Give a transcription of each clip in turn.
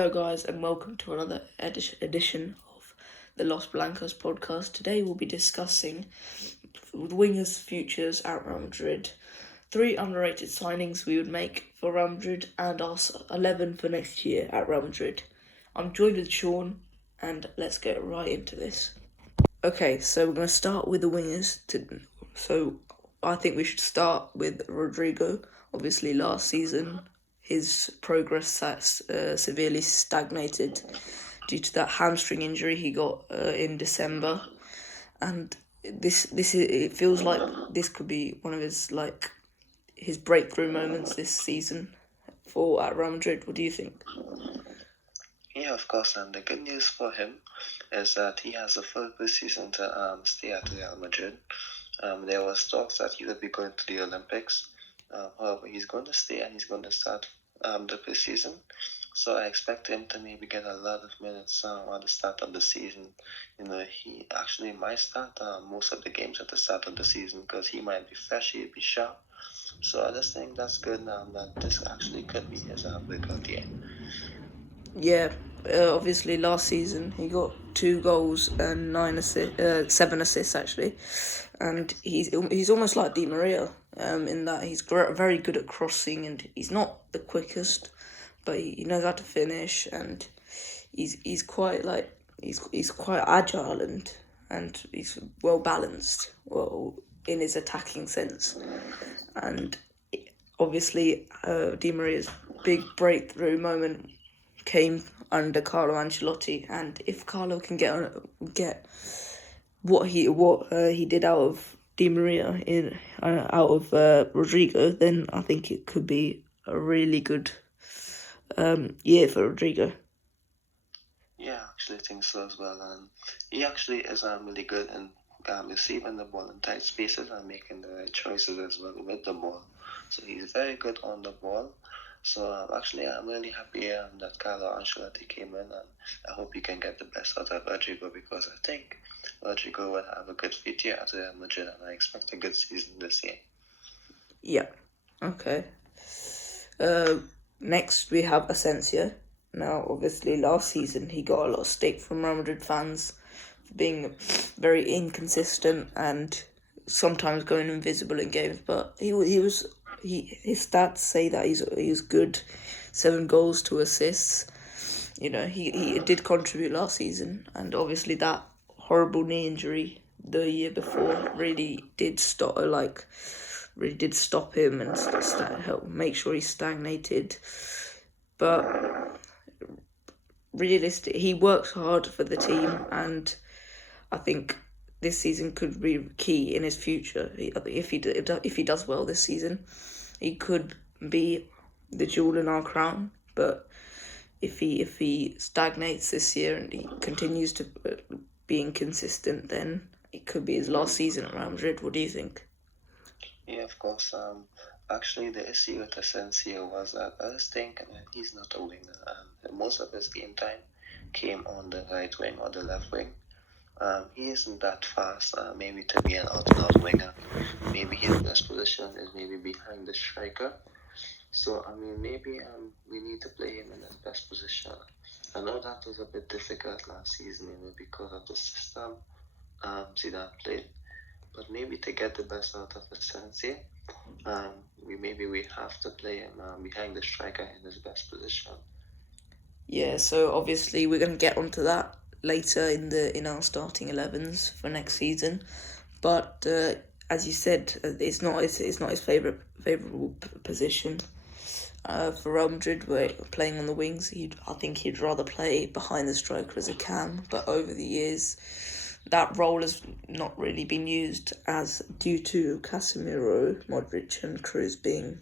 Hello guys and welcome to another edition of the Los Blancos podcast. Today we'll be discussing wingers' futures at Real Madrid, 3 underrated signings we would make for Real Madrid and our 11 for next year at Real Madrid. I'm joined with Sean and let's get right into this. Okay, so we're going to start with the wingers. So I think we should start with Rodrigo. Obviously last season his progress severely stagnated due to that hamstring injury he got in December, and it feels like this could be one of his breakthrough moments this season at Real Madrid. What do you think? Yeah, of course, and the good news for him is that he has a full preseason to stay at Real Madrid. There was talks that he would be going to the Olympics. However, he's going to stay and he's going to start the preseason. So I expect him to maybe get a lot of minutes at the start of the season. He actually might start most of the games at the start of the season because he might be fresh, he'll be sharp. So I just think that's good that this actually could be his breakout year. Yeah, obviously last season he got 2 goals and 7 assists actually, and he's almost like Di Maria in that he's very good at crossing and he's not the quickest, but he knows how to finish, and he's quite agile and he's well balanced in his attacking sense, and obviously Di Maria's big breakthrough moment came under Carlo Ancelotti, and if Carlo can get what he did out of Di Maria out of Rodrigo, then I think it could be a really good year for Rodrigo. Yeah, I actually think so as well, and he actually is really good in receiving the ball in tight spaces and making the right choices as well with the ball. So he's very good on the ball. So I'm really happy that Carlo Ancelotti came in, and I hope he can get the best out of Rodrigo, because I think Rodrigo will have a good future at Real Madrid, and I expect a good season this year. Yeah. Okay. Next we have Asensio. Now, obviously, last season he got a lot of stick from Real Madrid fans for being very inconsistent and sometimes going invisible in games, but his stats say that he's good. 7 goals, 2 assists. He did contribute last season, and obviously that horrible knee injury the year before really did stop him and help make sure he stagnated. But he works hard for the team, and I think this season could be key in his future. If he does well this season, he could be the jewel in our crown. But if he stagnates this year and he continues to be inconsistent, then it could be his last season at Real Madrid. What do you think? Yeah, of course. Actually, the issue with Asensio was that I was thinking that he's not a winger. Most of his game time came on the right wing or the left wing. He isn't that fast, maybe to be an out-and-out winger. Maybe his best position is maybe behind the striker. So, maybe we need to play him in his best position. I know that was a bit difficult last season, because of the system Zidane played. But maybe to get the best out of Asensio, we have to play him behind the striker in his best position. Yeah, so obviously we're going to get onto that later in our starting 11s for next season, but as you said, it's not his favourable position for Real Madrid. We're playing on the wings. I think he'd rather play behind the striker as a cam, but over the years that role has not really been used due to Casemiro, Modric and Kroos being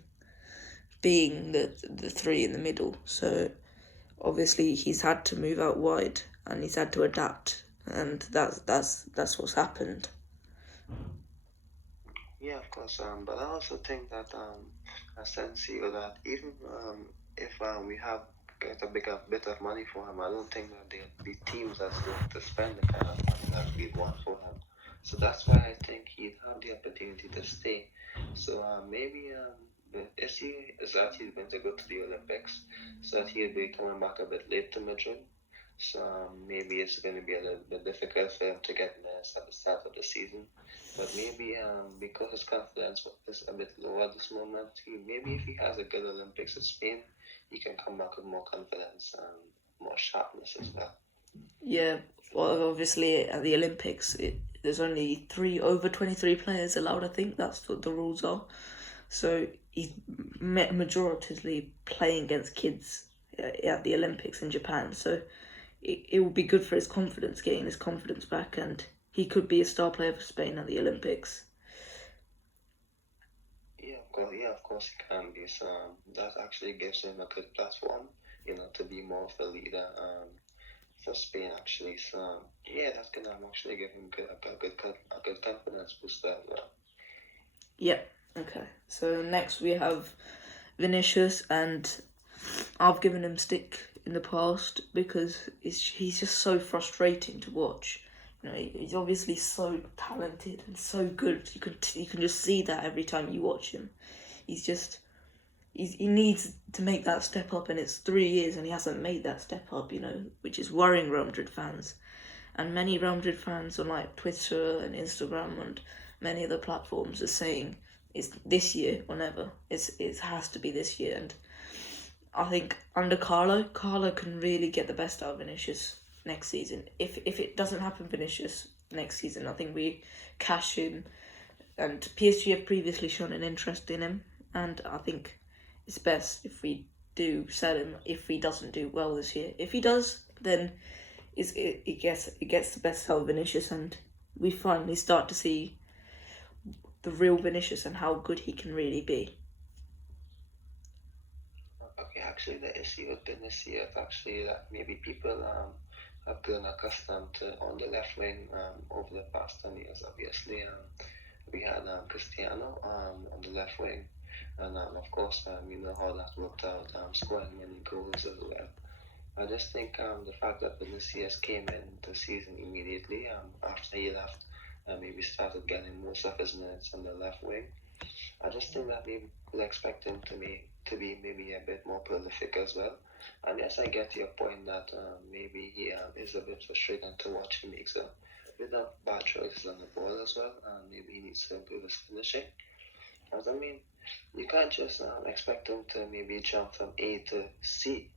the 3 in the middle. So obviously he's had to move out wide and he's had to adapt, and that's what's happened. Yeah, of course. But I also think that Asensio, that even if we have get a bit of money for him, I don't think that the teams are going to spend the kind of money that we want for him. So that's why I think he'd have the opportunity to stay. So maybe the issue is that he's going to go to the Olympics, so that he'll be coming back a bit late to Madrid. So maybe it's going to be a little bit difficult for him to get minutes at the start of the season. But maybe because his confidence is a bit low at this moment, maybe if he has a good Olympics in Spain, he can come back with more confidence and more sharpness as well. Yeah, well, obviously at the Olympics, there's only over 23 players allowed. I think that's what the rules are. So he's majoritarily playing against kids at the Olympics in Japan. So it will be good for his confidence, getting his confidence back, and he could be a star player for Spain at the Olympics. Yeah, of course he can be. So that actually gives him a good platform, to be more of a leader for Spain actually. So yeah, that's gonna actually give him a good confidence booster as well. Yeah. Okay. So next we have Vinicius, and I've given him stick in the past because he's just so frustrating to watch. He's obviously so talented and so good. You can just see that every time you watch him. He needs to make that step up, and it's 3 years and he hasn't made that step up. Which is worrying Real Madrid fans, and many Real Madrid fans on like Twitter and Instagram and many other platforms are saying it's this year or never. It has to be this year, and I think under Carlo can really get the best out of Vinicius next season. If it doesn't happen Vinicius next season, I think we cash in, and PSG have previously shown an interest in him, and I think it's best if we do sell him if he doesn't do well this year. If he does, then it gets the best out of Vinicius, and we finally start to see the real Vinicius and how good he can really be. Okay, actually the issue with Vinicius is actually that maybe people have grown accustomed to on the left wing over the past 10 years. Obviously, we had Cristiano on the left wing, and of course you know how that worked out, scoring many goals as well. I just think the fact that Vinicius came in the season immediately after he left, maybe started getting most of his minutes on the left wing. I just think that maybe we'll expect him to be maybe a bit more prolific as well. And yes, I get your point that maybe he is a bit frustrating to watch. He makes a bit of bad choices on the ball as well, and maybe he needs to improve his finishing. As I mean, you can't just expect him to maybe jump from A to C,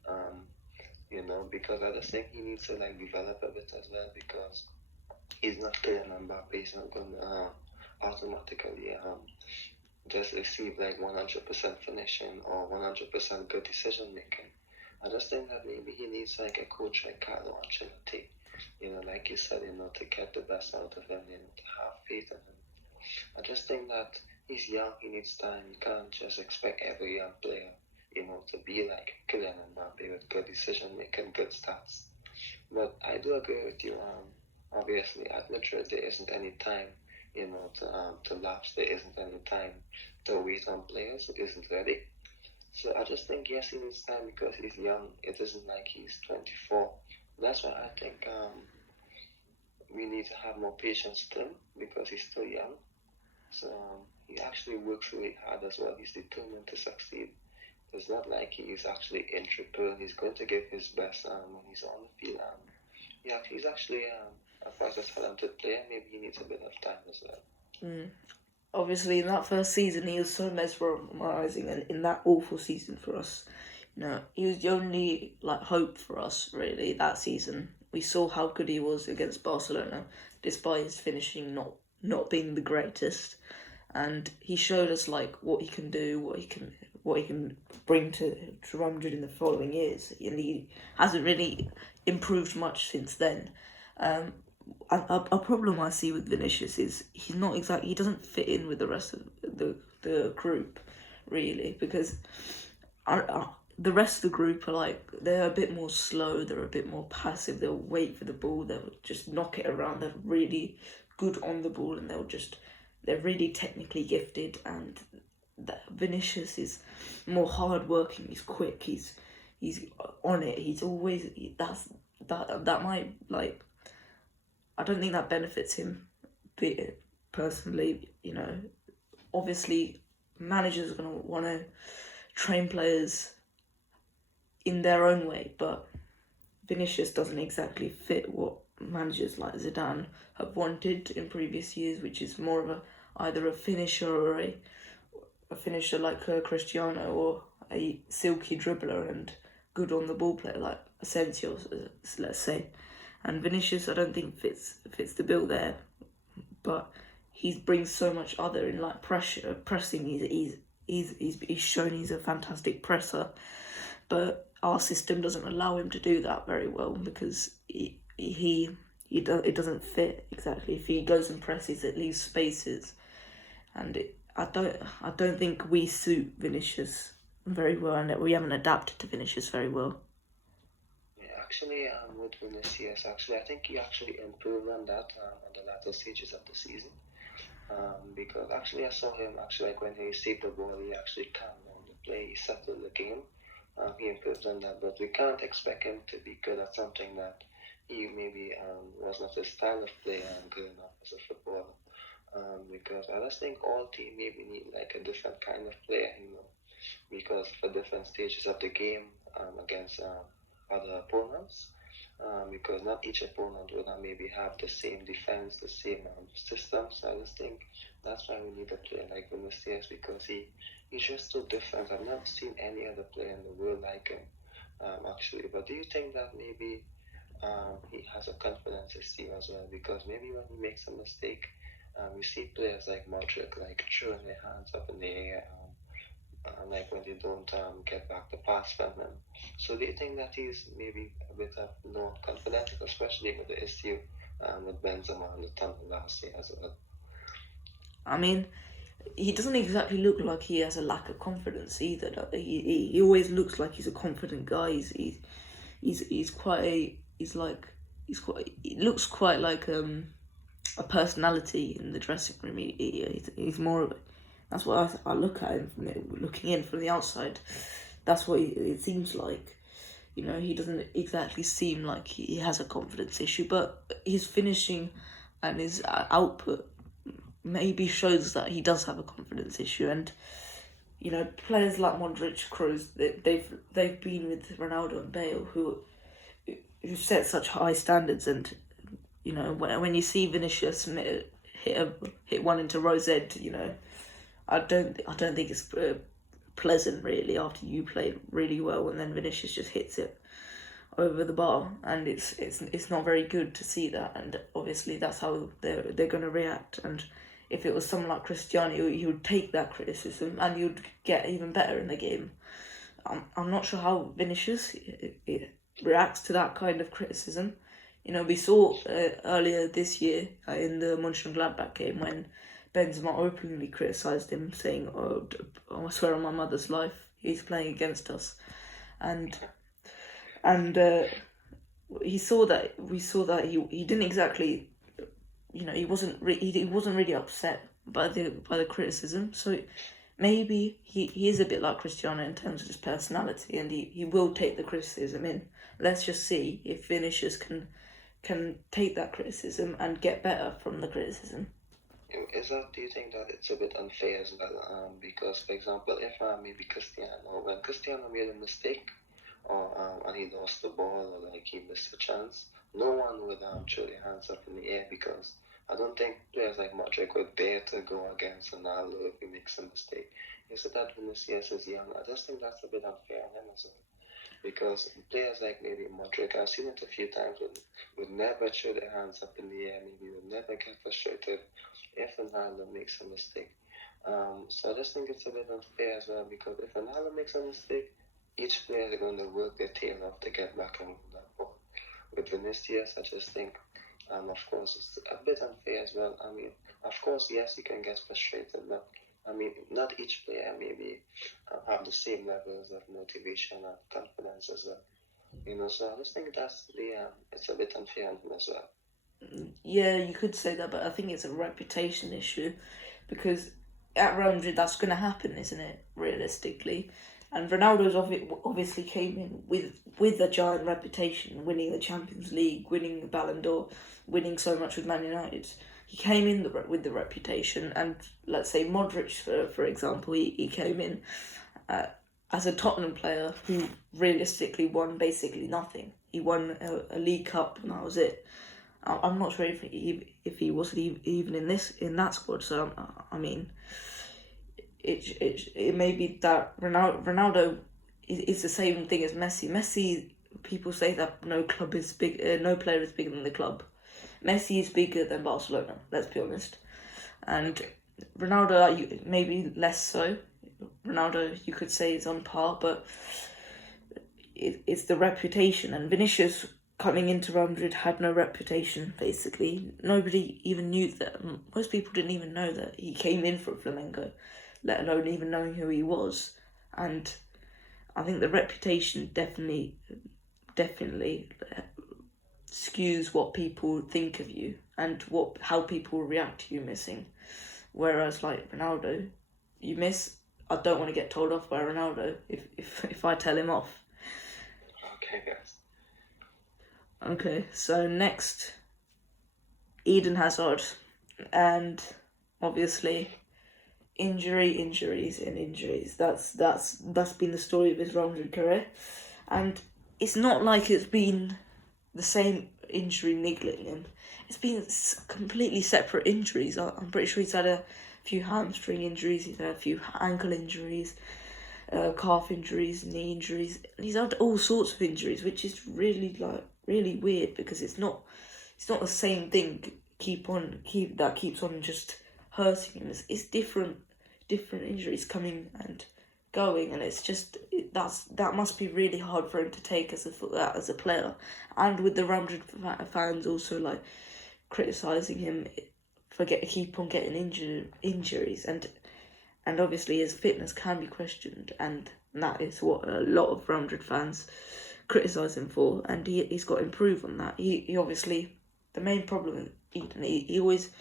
because I just think he needs to like develop a bit as well, because he's not clear Mbappe. He's not going to automatically just receive like 100% finishing or 100% good decision making. I just think that maybe he needs like a coach like Carlo Ancelotti, like you said, to get the best out of him, to have faith in him. I just think that he's young, he needs time. You can't just expect every young player, to be like Kylian Mbappe with good decision making, good stats. But I do agree with you. Obviously, at Madrid there isn't any time, to lapse. There isn't any time to wait on players. It isn't ready. So I just think yes, he needs time because he's young. It isn't like he's 24. That's why I think we need to have more patience with him because he's still young. So he actually works really hard as well. He's determined to succeed. It's not like he's actually intrepid. He's going to give his best when he's on the field. Yeah, he's actually quite a talented player. Maybe he needs a bit of time as well. Obviously, in that first season, he was so mesmerising, and in that awful season for us, he was the only hope for us really that season. We saw how good he was against Barcelona, despite his finishing not being the greatest, and he showed us what he can do, what he can bring to Real Madrid in the following years, and he hasn't really improved much since then. A problem I see with Vinicius is he doesn't fit in with the rest of the group, really, because the rest of the group are they're a bit more slow, they're a bit more passive, they'll wait for the ball, they'll just knock it around, they're really good on the ball, and they're really technically gifted, and Vinicius is more hard-working, he's quick, he's on it, he's always, that might, I don't think that benefits him personally, obviously managers are going to want to train players in their own way, but Vinicius doesn't exactly fit what managers like Zidane have wanted in previous years, which is more of either a finisher or a finisher like Cristiano, or a silky dribbler and good on the ball player like Asensio, let's say. And Vinicius, I don't think fits the bill there, but he brings so much other in like pressing. He's shown he's a fantastic presser, but our system doesn't allow him to do that very well because it doesn't fit exactly. If he goes and presses, it leaves spaces, and I don't think we suit Vinicius very well, and we haven't adapted to Vinicius very well. Yeah, actually, with Vinicius, actually, I think he actually improved on that on the latter stages of the season. Because actually, I saw him actually like when he received the ball, he actually calmed down the play, he settled the game. He improved on that, but we can't expect him to be good at something that he maybe was not his style of play and good enough as a footballer. Because I just think all team maybe need like a different kind of player, because for different stages of the game against other opponents. Because not each opponent will maybe have the same defense, the same system. So I just think that's why we need a player like Vinicius, because he's just so different. I've never seen any other player in the world like him, actually. But do you think that maybe he has a confidence issue as well? Because maybe when he makes a mistake, we see players like Modric like throwing their hands up in the air, like when they don't get back the pass from him. So do you think that he's maybe a bit of low confidence, especially with the issue with Benzema and the tunnel last year as well? I mean, he doesn't exactly look like he has a lack of confidence either. He always looks like he's a confident guy. He's quite he looks quite like a personality in the dressing room. He's more of that's what I look at him looking in from the outside. That's what it seems like. He doesn't exactly seem like he has a confidence issue, but his finishing and his output maybe shows that he does have a confidence issue. And players like Modric, Kroos, they've been with Ronaldo and Bale who set such high standards. And when you see Vinicius hit one into Rosette, I don't think it's pleasant really after you play really well and then Vinicius just hits it over the bar, and it's not very good to see that. And obviously that's how they're going to react. And if it was someone like Cristiano, he would take that criticism and he would get even better in the game. I'm not sure how Vinicius it reacts to that kind of criticism. We saw earlier this year in the Mönchengladbach game when Benzema openly criticised him, saying, "Oh, I swear on my mother's life, he's playing against us," and we saw that he didn't exactly, he wasn't really upset by the criticism. So maybe he is a bit like Cristiano in terms of his personality, and he will take the criticism in. Let's just see if Vinicius can take that criticism and get better from the criticism. Do you think that it's a bit unfair as well? Because, for example, if maybe when Cristiano made a mistake, or and he lost the ball, or like he missed a chance, no one would throw their hands up in the air, because I don't think players like Modric would dare to go against Ronaldo if he makes a mistake. You said that Vinicius is young. I just think that's a bit unfair on him as well. Because players like maybe Modric, I've seen it a few times, would never throw their hands up in the air, maybe would never get frustrated if Ronaldo makes a mistake. So I just think it's a bit unfair as well, because if Ronaldo makes a mistake, each player is going to work their tail off to get back on that ball. With Vinicius, I just think, of course, it's a bit unfair as well. I mean, of course, yes, you can get frustrated, but I mean, not each player maybe have the same levels of motivation and confidence as well. So I just think it's a bit unfair on him as well. Yeah, you could say that, but I think it's a reputation issue, because at Real Madrid that's going to happen, isn't it? Realistically, and Ronaldo's obviously came in with a giant reputation, winning the Champions League, winning the Ballon d'Or, winning so much with Man United. he came in with the reputation, and let's say Modric, for example, he came in as a Tottenham player who realistically won basically nothing. He won a League Cup, and that was it. I'm not sure if he wasn't even in that squad. So I mean, it may be that Ronaldo is the same thing as Messi. Messi, people say that no player is bigger than the club. Messi is bigger than Barcelona. Let's be honest. And Ronaldo, maybe less so. Ronaldo, you could say, is on par, but it's the reputation. And Vinicius, coming into Real Madrid, had no reputation, basically. Nobody even knew that. Most people didn't even know that he came in from Flamengo, let alone even knowing who he was. And I think the reputation definitely skews what people think of you and how people react to you missing. Whereas, like Ronaldo, you miss, I don't want to get told off by Ronaldo if I tell him off. Okay, guys. Okay, so next, Eden Hazard, and obviously injuries. That's been the story of his Real Madrid career, and it's not like it's been the same injury niggling him. It's been completely separate injuries. I'm pretty sure he's had a few hamstring injuries, he's had a few ankle injuries, calf injuries, knee injuries. He's had all sorts of injuries, which is really weird because it's not the same thing. That keeps on just hurting him. It's different injuries coming and going, and it's just that must be really hard for him to take as a player, and with the Real Madrid fans also like criticizing him for keep on getting injuries, and obviously his fitness can be questioned, and that is what a lot of Real Madrid fans criticize him for, and he's got to improve on that. He obviously, the main problem with Eden, he always,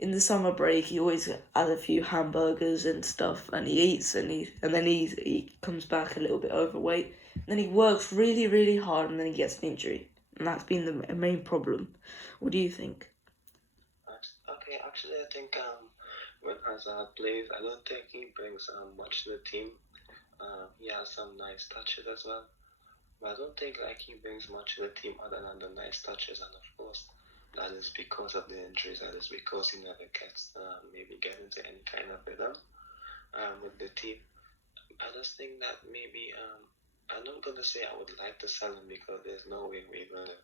in the summer break, he always has a few hamburgers and stuff, and he eats, and then he comes back a little bit overweight. And then he works really, really hard, and then he gets an injury, and that's been the main problem. What do you think? Okay, actually, I think when Hazard plays, I don't think he brings much to the team. He has some nice touches as well, but I don't think like he brings much to the team other than the nice touches, and of course, that is because of the injuries. That is because he never gets maybe get into any kind of rhythm with the team. I just think that maybe I'm not gonna say I would like to sell him because there's no way we're gonna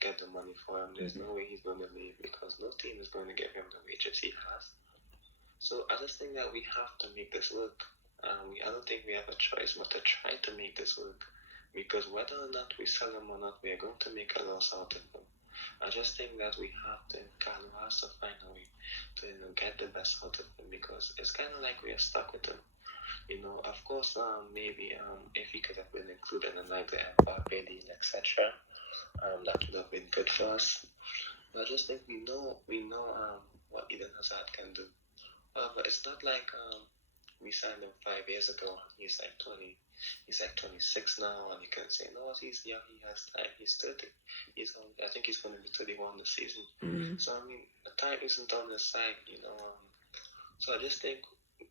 get the money for him. There's no way he's gonna leave because no team is going to give him the wages he has. So I just think that we have to make this work. I don't think we have a choice but to try to make this work, because whether or not we sell him or not, we are going to make a loss out of him. I just think that we have to find a way to get the best out of him, because it's kind of like we are stuck with him. Of course, maybe if he could have been included in like the Mbappe deal, etc., that would have been good for us. But I just think we know what Eden Hazard can do. But it's not like we signed him 5 years ago. He's like 20. He's like 26 now, and you can say no, he's young. He has time. He's 30. I think he's going to be 31 this season. Mm-hmm. So I mean, the time isn't on his side, So I just think,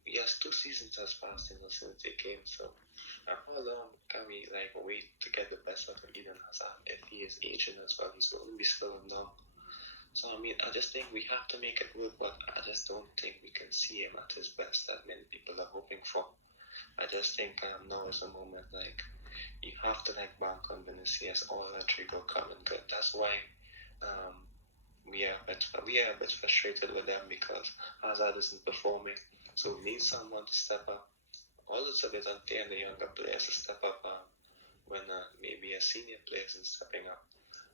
yes, 2 seasons has passed since he came. So how long can we wait to get the best out of Eden Hazard if he is aging as well? He's going to be slowing down. So I mean, I just think we have to make it work, but I just don't think we can see him at his best that many people are hoping for. I just think now is the moment, you have to bank on Vinicius or Rodrigo coming good. That's why we are a bit frustrated with them, because Hazard isn't performing. So we need someone to step up. All it's a bit unfair in the younger players to step up when maybe a senior player isn't stepping up.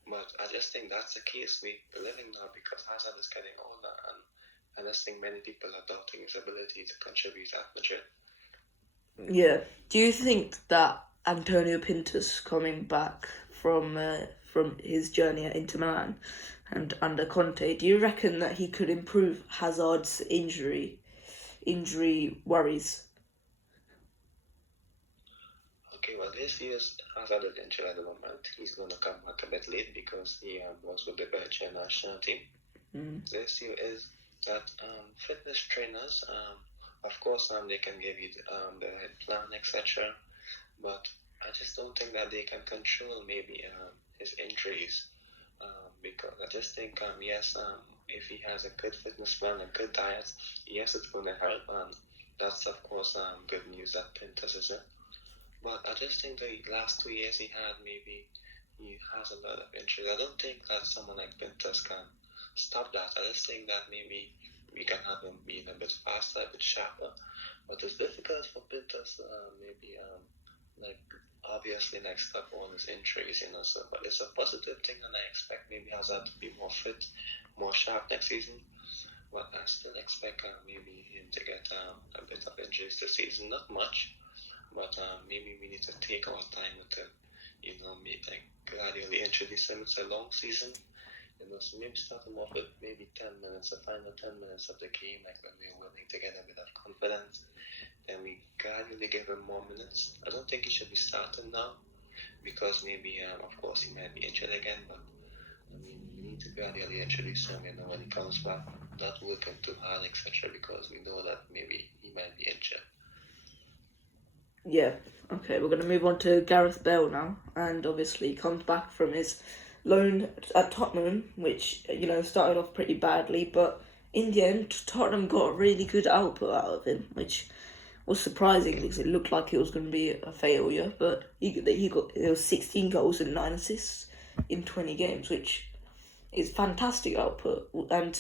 But I just think that's the case we're living now, because Hazard is getting older, and I just think many people are doubting his ability to contribute at Madrid. Yeah. Do you think that Antonio Pintus coming back from his journey at Inter Milan and under Conte, do you reckon that he could improve Hazard's injury worries? Okay, well, this year's Hazard is injured at the moment. He's going to come back a bit late because he was with the Belgian national team. Mm. This year is that fitness trainers, of course, they can give you the right plan, etc. But I just don't think that they can control maybe his injuries. Because I just think, yes, if he has a good fitness plan, a good diet, yes, it's going to help. And that's, of course, good news that Pintus is in. But I just think the last 2 years he had, maybe he has a lot of injuries. I don't think that someone like Pintus can stop that. I just think that maybe we can have him being a bit faster, a bit sharper. But it's difficult for Pintus, maybe like obviously like stop all his injuries, so but it's a positive thing, and I expect maybe Hazard to be more fit, more sharp next season. But I still expect maybe him to get a bit of injuries this season, not much, but maybe we need to take our time with him, maybe like gradually introduce him. It's a long season, so maybe start him off with maybe 10 minutes, the final 10 minutes of the game, like when we're willing to get a bit of confidence. Then we gradually give him more minutes. I don't think he should be starting now because maybe, of course, he might be injured again. But I mean, we need to gradually introduce him, when he comes back, not working too hard, etc. Because we know that maybe he might be injured. Yeah. Okay, we're going to move on to Gareth Bale now, and obviously he comes back from his loan at Tottenham, which started off pretty badly, but in the end Tottenham got a really good output out of him, which was surprising because it looked like it was going to be a failure. But there was 16 goals and 9 assists in 20 games, which is fantastic output. And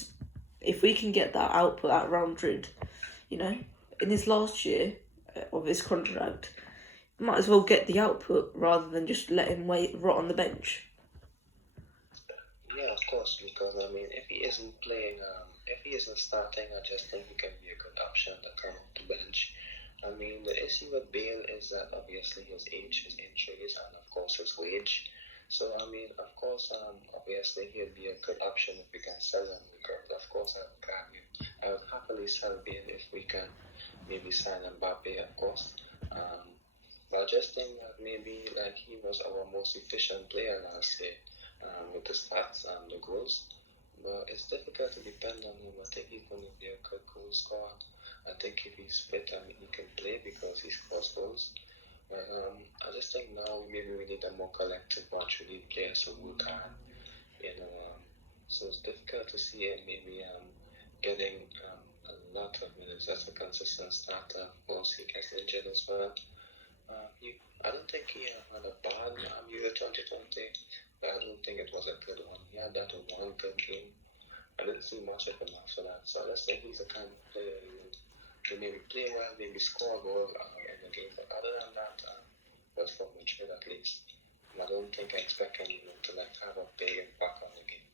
if we can get that output at Real Madrid, in his last year of his contract, might as well get the output rather than just let him rot on the bench. Yeah, of course, because I mean, if he isn't playing, if he isn't starting, I just think he can be a good option to come off the bench. I mean, the issue with Bale is that obviously his age, his injuries, and of course his wage. So I mean, of course, obviously he'll be a good option if we can sell him. Because of course, I would happily sell Bale if we can maybe sign Mbappe, of course. But I just think that maybe like he was our most efficient player last year, with the stats and the goals. But it's difficult to depend on him. I think he's going to be a good goal scorer. I think if he's fit, I mean, he can play because he scores goals. But I just think now maybe we need a more collective bunch. We need players who work hard, so it's difficult to see him maybe getting a lot of minutes as a consistent starter. Of course, he gets injured as well. I don't think he had a bad Euro 2020, but I don't think it was a good one. He had that one good game. I didn't see much of him after that. So I just think he's the kind of player who maybe play well, maybe score a goal in the game. But other than that, that's for Madrid at least. And I don't think I expect him to like have a big impact on the game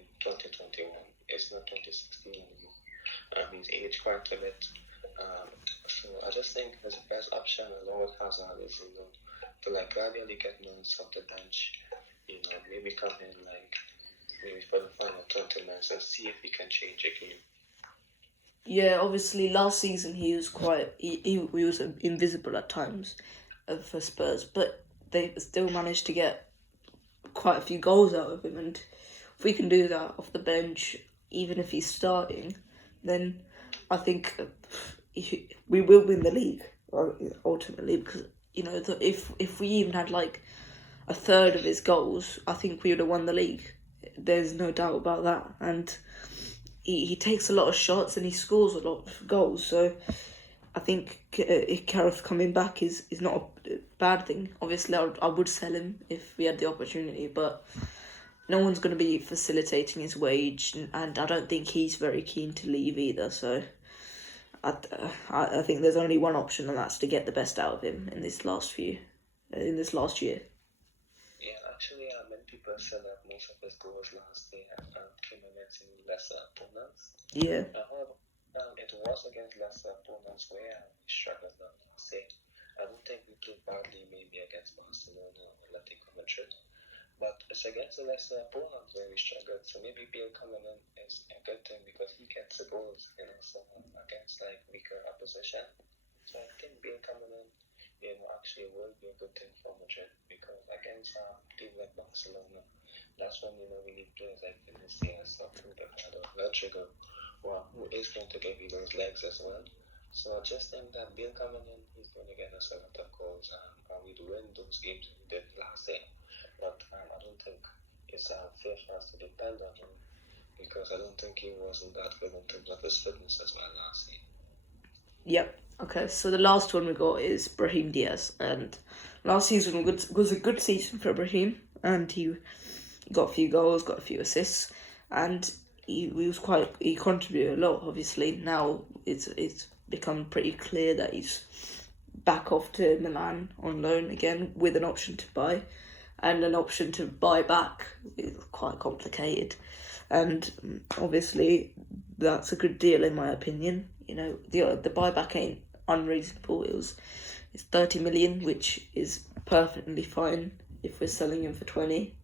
in 2021. It's not 2016 anymore. He's aged quite a bit. So I just think his best option along with Hazard is, to like gradually get minutes off the bench, maybe come in like maybe for the final 20 minutes and see if he can change a game. Yeah, obviously last season he was he was invisible at times for Spurs, but they still managed to get quite a few goals out of him, and if we can do that off the bench, even if he's starting, then I think we will win the league ultimately, because if we even had like a third of his goals, I think we would have won the league. There's no doubt about that. And he takes a lot of shots and he scores a lot of goals, so I think Gareth coming back is not a bad thing. Obviously I would sell him if we had the opportunity, but no one's going to be facilitating his wage, and I don't think he's very keen to leave either, so I think there's only one option, and that's to get the best out of him in this last year. Yeah, actually, many people said that most of his goals last year came against lesser opponents. Yeah. However, it was against lesser opponents where we struggled last year. I don't think we played badly maybe against Barcelona or Atletico Madrid, but it's against the lesser opponents where we struggled. So maybe Bale coming in is a good thing because he gets the goals, so against like weaker opposition. So I think Bale coming in, actually will be a good thing for Madrid because against teams like Barcelona, that's when we need players like Vinicius or Odegaard or Rodrigo who is going to give you those legs as well. So just think that Bale coming in, he's going to get us a lot of goals, and we'd win those games we did last year. But I don't think it's fair for us to depend on him, because I don't think he wasn't that good in terms of his fitness as well last year. Yep. Okay, so the last one we got is Brahim Diaz, and last season was a good season for Brahim, and he got a few goals, got a few assists, and he contributed a lot. Obviously, now it's become pretty clear that he's back off to Milan on loan again with an option to buy, and an option to buy back is quite complicated, and obviously that's a good deal in my opinion. You know, the buyback ain't unreasonable. It's 30 million, which is perfectly fine if we're selling him for 20,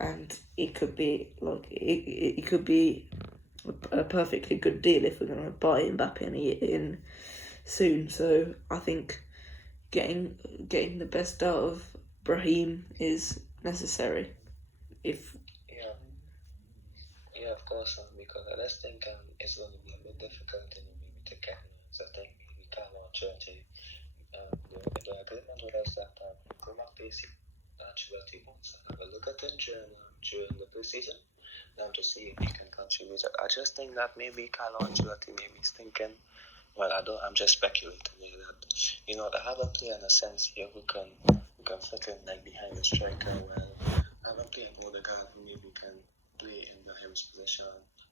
and it could be it could be a perfectly good deal if we're going to buy Mbappe in soon. So I think getting the best out of Brahim is necessary. Yeah, of course, because I just think it's going to be a bit difficult, maybe to get minutes. I think maybe Carlo Ancelotti, the agreement with us that Ancelotti wants to have a look at him during the preseason, to see if he can contribute. I just think that maybe Carlo Ancelotti maybe is thinking, well, I'm just speculating here that, to have a player in a sense here who can fit in like behind the striker well, have a player in Odegaard who maybe can play in his position.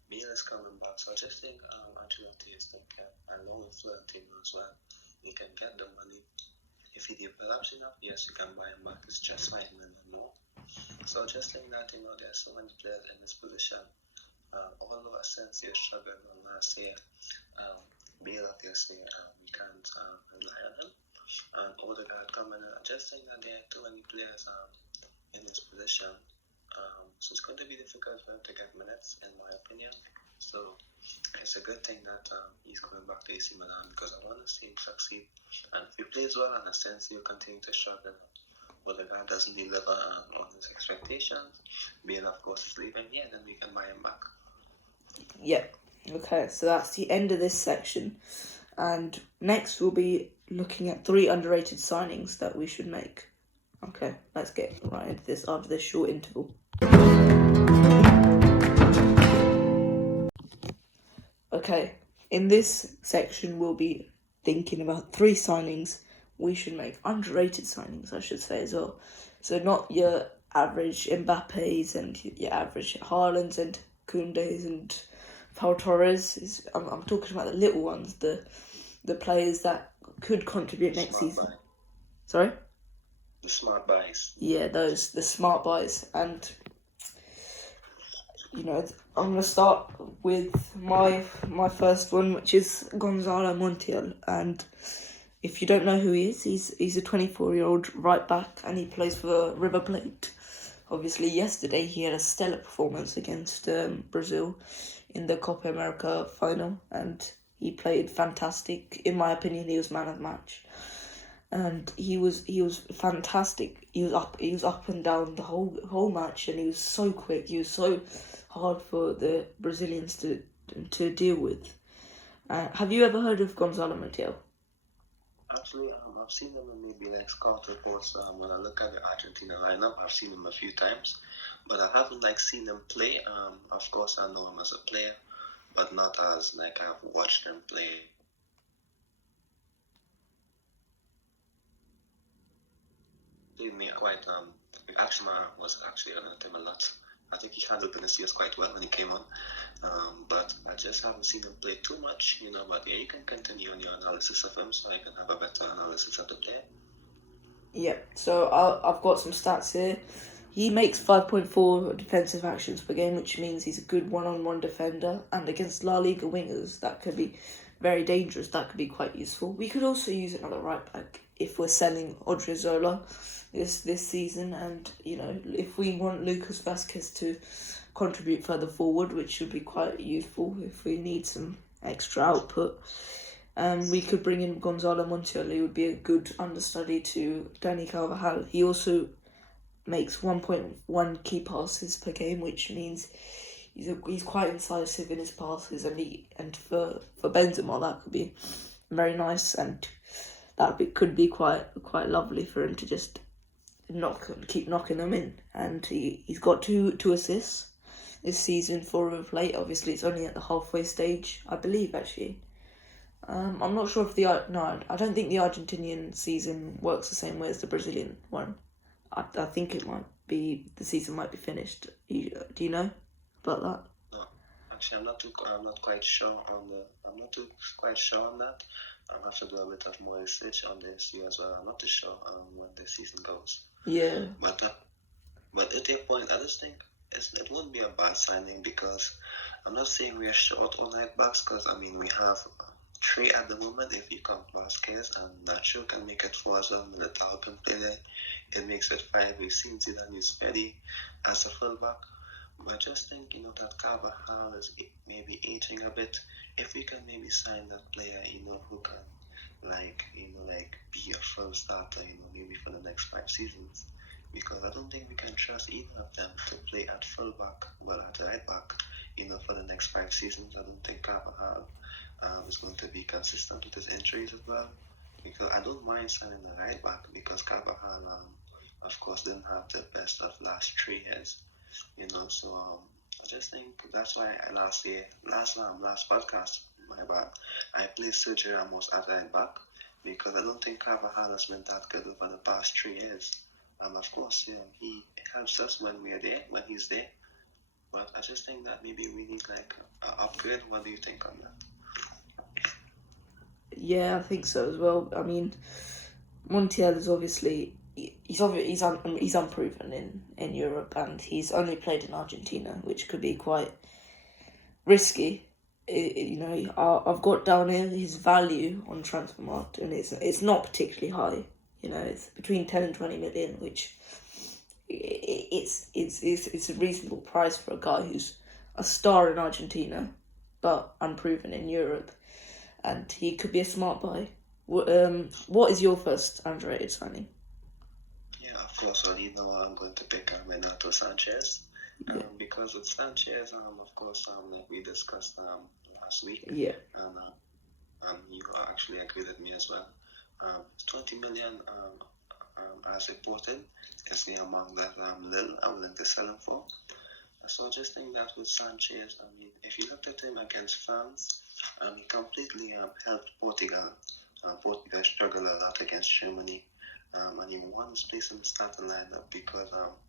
Bale is coming back, so I just think Ancelotti is thinking, along with Florentino as well, he can get the money. If he develops enough, yes, you can buy him back. It's just $5 million more. So I just think that, there's so many players in this position. Although Asensio struggled last year, Bale obviously we can't rely on him. And Odegaard coming in, I just think that there are too many players in this position. So it's going to be difficult for him to get minutes, in my opinion. So it's a good thing that he's coming back to AC Milan, because I want to see him succeed. And if he plays well, in a sense, he'll continue to struggle. Odegaard doesn't deliver on his expectations. Bale, of course, is leaving. Yeah, then we can buy him back. Yep. Okay, so that's the end of this section. And next we'll be looking at 3 underrated signings that we should make. Okay, let's get right into this after this short interval. Okay, in this section we'll be thinking about 3 signings we should make. Underrated signings, I should say, as well. So not your average Mbappe's and your average Haalands and Koundés and Pau Torres. I'm talking about the little ones, the players that could contribute next season. Sorry? The smart buys. Yeah, the smart buys. And, I'm going to start with my first one, which is Gonzalo Montiel. And if you don't know who he is, he's a 24-year-old right back, and he plays for River Plate. Obviously, yesterday he had a stellar performance against Brazil in the Copa America final, and he played fantastic. In my opinion, he was man of the match, and he was fantastic. He was up and down the whole match, and he was so quick. He was so hard for the Brazilians to deal with. Have you ever heard of Gonzalo Montiel? Actually, I've seen him in maybe like scout reports. When I look at the Argentina lineup, I've seen him a few times, but I haven't seen him play. Of course, I know him as a player, but not as I've watched him play. Me quite Axma was actually on him a lot. I think he handled Vinicius quite well when he came on, but I just haven't seen him play too much, but yeah, you can continue on your analysis of him so I can have a better analysis of the player. Yeah, so I've got some stats here. He makes 5.4 defensive actions per game, which means he's a good one-on-one defender, and against La Liga wingers, that could be very dangerous. That could be quite useful. We could also use another right back if we're selling Odriozola this season, and if we want Lucas Vasquez to contribute further forward, which would be quite useful if we need some extra output. We could bring in Gonzalo Montiel. He would be a good understudy to Dani Carvajal. He also makes 1.1 key passes per game, which means he's quite incisive in his passes, and for Benzema that could be very nice, and could be quite lovely for him to just keep knocking them in. And he's got two assists this season for River Plate. Obviously, it's only at the halfway stage, I believe. Actually, I'm not sure if I don't think the Argentinian season works the same way as the Brazilian one. I think it might be the season might be finished. Do you know about that? No, actually, I'm not quite sure on I'm not too quite sure on that. I'll have to do a bit of more research on this year as well. I'm not too sure when the season goes. Yeah. But at that point, I just think it won't be a bad signing, because I'm not saying we are short on right backs, because I mean we have three at the moment. If you count Vasquez, and Nacho can make it four as well. Militao can play there. It makes it five. We've seen Zidane use Freddy as a fullback. But I just think, that Carvajal is maybe aging a bit. If we can maybe sign that player, who can be a full starter, maybe for the next 5 seasons. Because I don't think we can trust either of them to play at fullback, at right back, for the next 5 seasons. I don't think Carvajal is going to be consistent with his injuries as well. Because I don't mind signing the right back, because Carvajal, of course, didn't have the best of last 3 years. So I just think that's why last podcast, my bad, I played Sergio Ramos at right back, because I don't think Carvajal has been that good over the past 3 years. Of course, he helps us when he's there. But I just think that maybe we need an upgrade. What do you think on that? Yeah, I think so as well. I mean, Montiel is obviously he's unproven in Europe, and he's only played in Argentina, which could be quite risky. I've got down here his value on Transfermarkt, and it's not particularly high. It's between 10 and 20 million, which it's a reasonable price for a guy who's a star in Argentina, but unproven in Europe, and he could be a smart buy. What is your first underrated signing? Yeah, of course. Well, I'm going to pick Renato Sanchez. Because with Sanchez, of course, like we discussed last week, yeah, and you actually agreed with me as well. 20 million, as reported, is the amount that Lille are willing to sell him for. So I just think that with Sanchez, I mean, if you looked at him against France, he completely helped Portugal. Portugal struggled a lot against Germany. And he won his place in the starting lineup because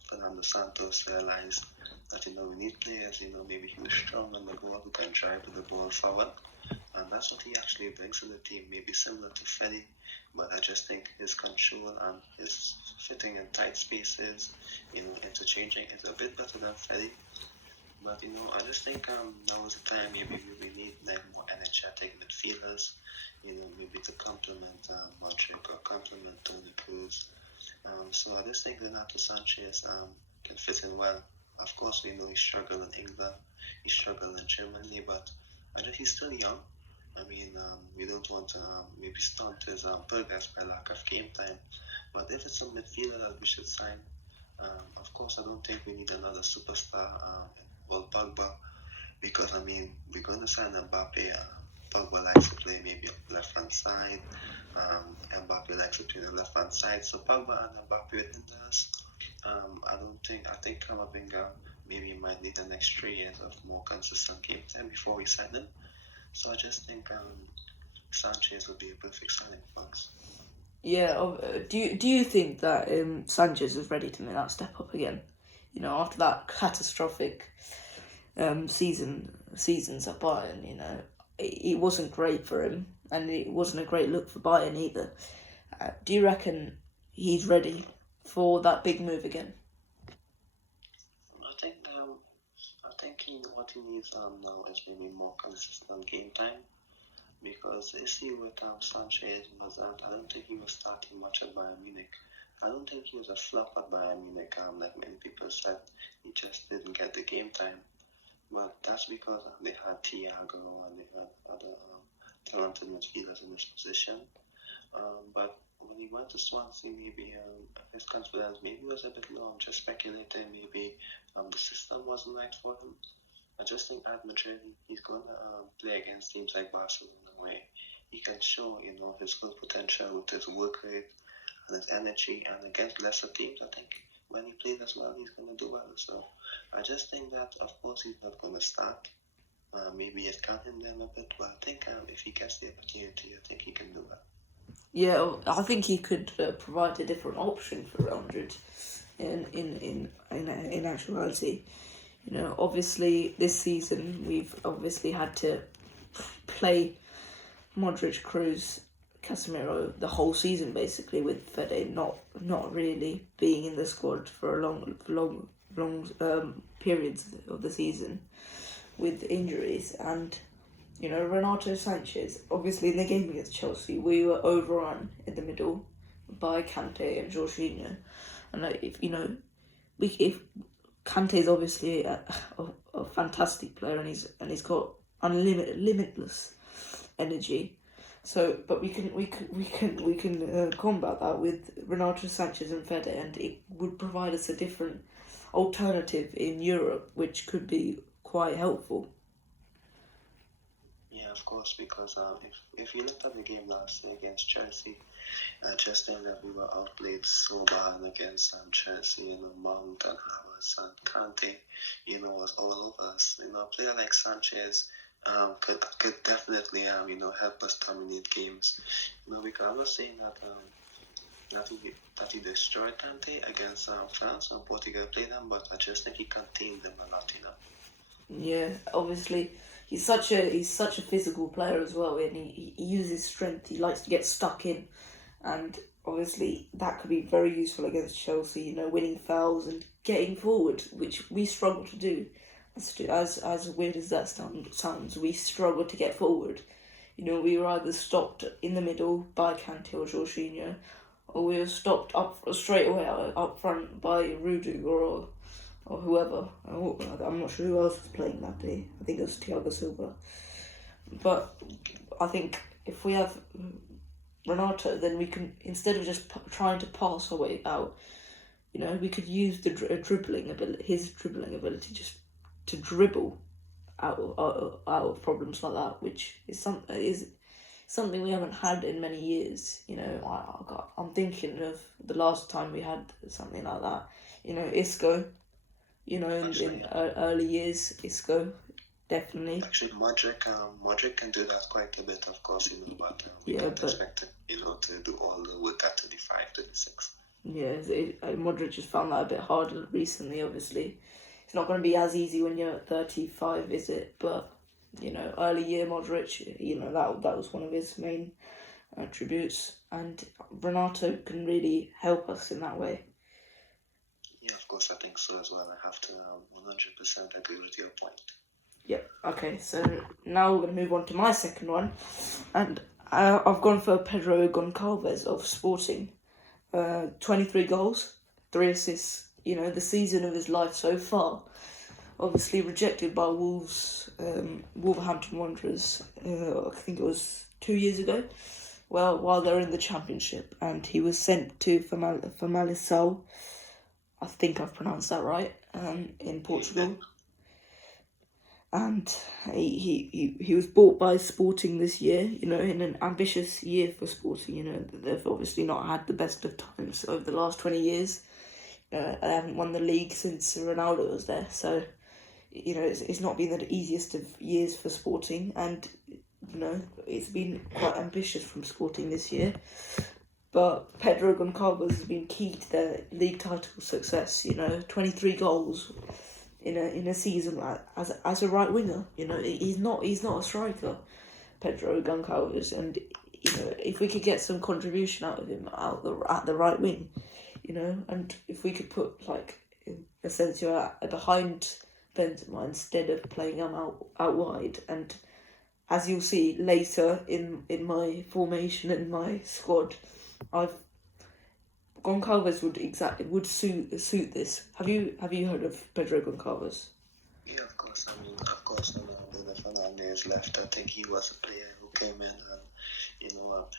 Fernando Santos realized that we need players, maybe who's strong on the goal, who can drive the ball forward. And that's what he actually brings to the team, maybe similar to Freddy, but I just think his control and his fitting in tight spaces, interchanging is a bit better than Freddy. But I just think now is the time maybe we need more energetic midfielders, maybe to complement Modric or complement Toni Kroos. So I just think Renato Sanchez can fit in well. Of course, we know he struggled in England, he struggled in Germany, but he's still young. I mean, we don't want to maybe stunt his progress by lack of game time. But if it's a midfielder that we should sign, of course, I don't think we need another superstar. Pogba, because we're going to sign Mbappe. Pogba likes to play maybe left hand side. Mbappe likes to play the left hand side. So Pogba and Mbappe would hinder us. I think Camavinga maybe might need the next 3 years of more consistent game time before we sign him. So I just think Sanchez would be a perfect signing for us. Yeah. Do you think that Sanchez is ready to make that step up again? After that catastrophic seasons at Bayern, it wasn't great for him, and it wasn't a great look for Bayern either. Do you reckon he's ready for that big move again? I think what he needs now is maybe more consistent game time, because the issue with Sanchez was that I don't think he was starting much at Bayern Munich. I don't think he was a flop at Bayern Munich, like many people said. He just didn't get the game time. But that's because they had Thiago and they had other talented midfielders in this position. But when he went to Swansea, maybe his confidence maybe was a bit low. I'm just speculating. Maybe the system wasn't right for him. I just think at Madrid he's gonna play against teams like Barcelona, where he can show his full potential with his work rate and his energy, and against lesser teams, I think when he plays as well, he's gonna do well. So I just think that of course he's not gonna start. Maybe it can hinder him a bit, but I think if he gets the opportunity, I think he can do well. Yeah, I think he could provide a different option for Real Madrid. In actuality, obviously this season we've obviously had to play Modric, Kroos, Casemiro the whole season basically, with Fede not really being in the squad for a long periods of the season with injuries. And Renato Sanchez, obviously in the game against Chelsea we were overrun in the middle by Kante and Jorginho, and if Kante is obviously a fantastic player, and he's got limitless energy. So, but we can combat that with Renato Sanchez and Fede, and it would provide us a different alternative in Europe, which could be quite helpful. Yeah, of course, because if you looked at the game last year against Chelsea, I just think that we were outplayed so bad against Chelsea. Mount and Havertz and Kante, was all over us. A player like Sanchez could definitely help us dominate games. Because I was saying that he destroyed Kante against France and Portugal played them, but I just think he contained them a lot. Yeah, obviously he's such a physical player as well, and he uses strength. He likes to get stuck in, and obviously that could be very useful against Chelsea. Winning fouls and getting forward, which we struggle to do. As weird as that sounds, we struggle to get forward. We were either stopped in the middle by Kante or Jorginho, or we were stopped straight away up front by Rudiger or whoever. I'm not sure who else was playing that day. I think it was Thiago Silva. But I think if we have Renato, then we can, instead of just trying to pass our way out, we could use the his dribbling ability, just to dribble out of problems like that, which is something we haven't had in many years. I'm thinking of the last time we had something like that. Isco. In early years, Isco, definitely. Actually, Modric can do that quite a bit, of course, but we can't expect him, to do all the work at 25, 26. Yeah, Modric just found that a bit harder recently, obviously. It's not going to be as easy when you're at 35, is it? But, early year Modric, that was one of his main attributes. And Renato can really help us in that way. Yeah, of course, I think so as well. I have to 100% agree with your point. Yep, okay, so now we're going to move on to my second one. And I've gone for Pedro Goncalves of Sporting. 23 goals, 3 assists, the season of his life so far. Obviously rejected by Wolverhampton Wanderers, I think it was 2 years ago, while they're in the Championship, and he was sent to Famalicão, I think I've pronounced that right, in Portugal. And he was bought by Sporting this year, in an ambitious year for Sporting. They've obviously not had the best of times over the last 20 years. They haven't won the league since Ronaldo was there, so it's not been the easiest of years for Sporting, and it's been quite ambitious from Sporting this year. But Pedro Goncalves has been key to their league title success. 23 goals in a season as a right winger. He's not a striker, Pedro Goncalves, and if we could get some contribution out of him at the right wing, and if we could put like Asensio behind Benzema instead of playing him out wide, and as you'll see later in my formation and my squad, Goncalves would suit this. Have you heard of Pedro Goncalves? Yeah, of course. When Bruno Fernandes left, I think he was a player who came in and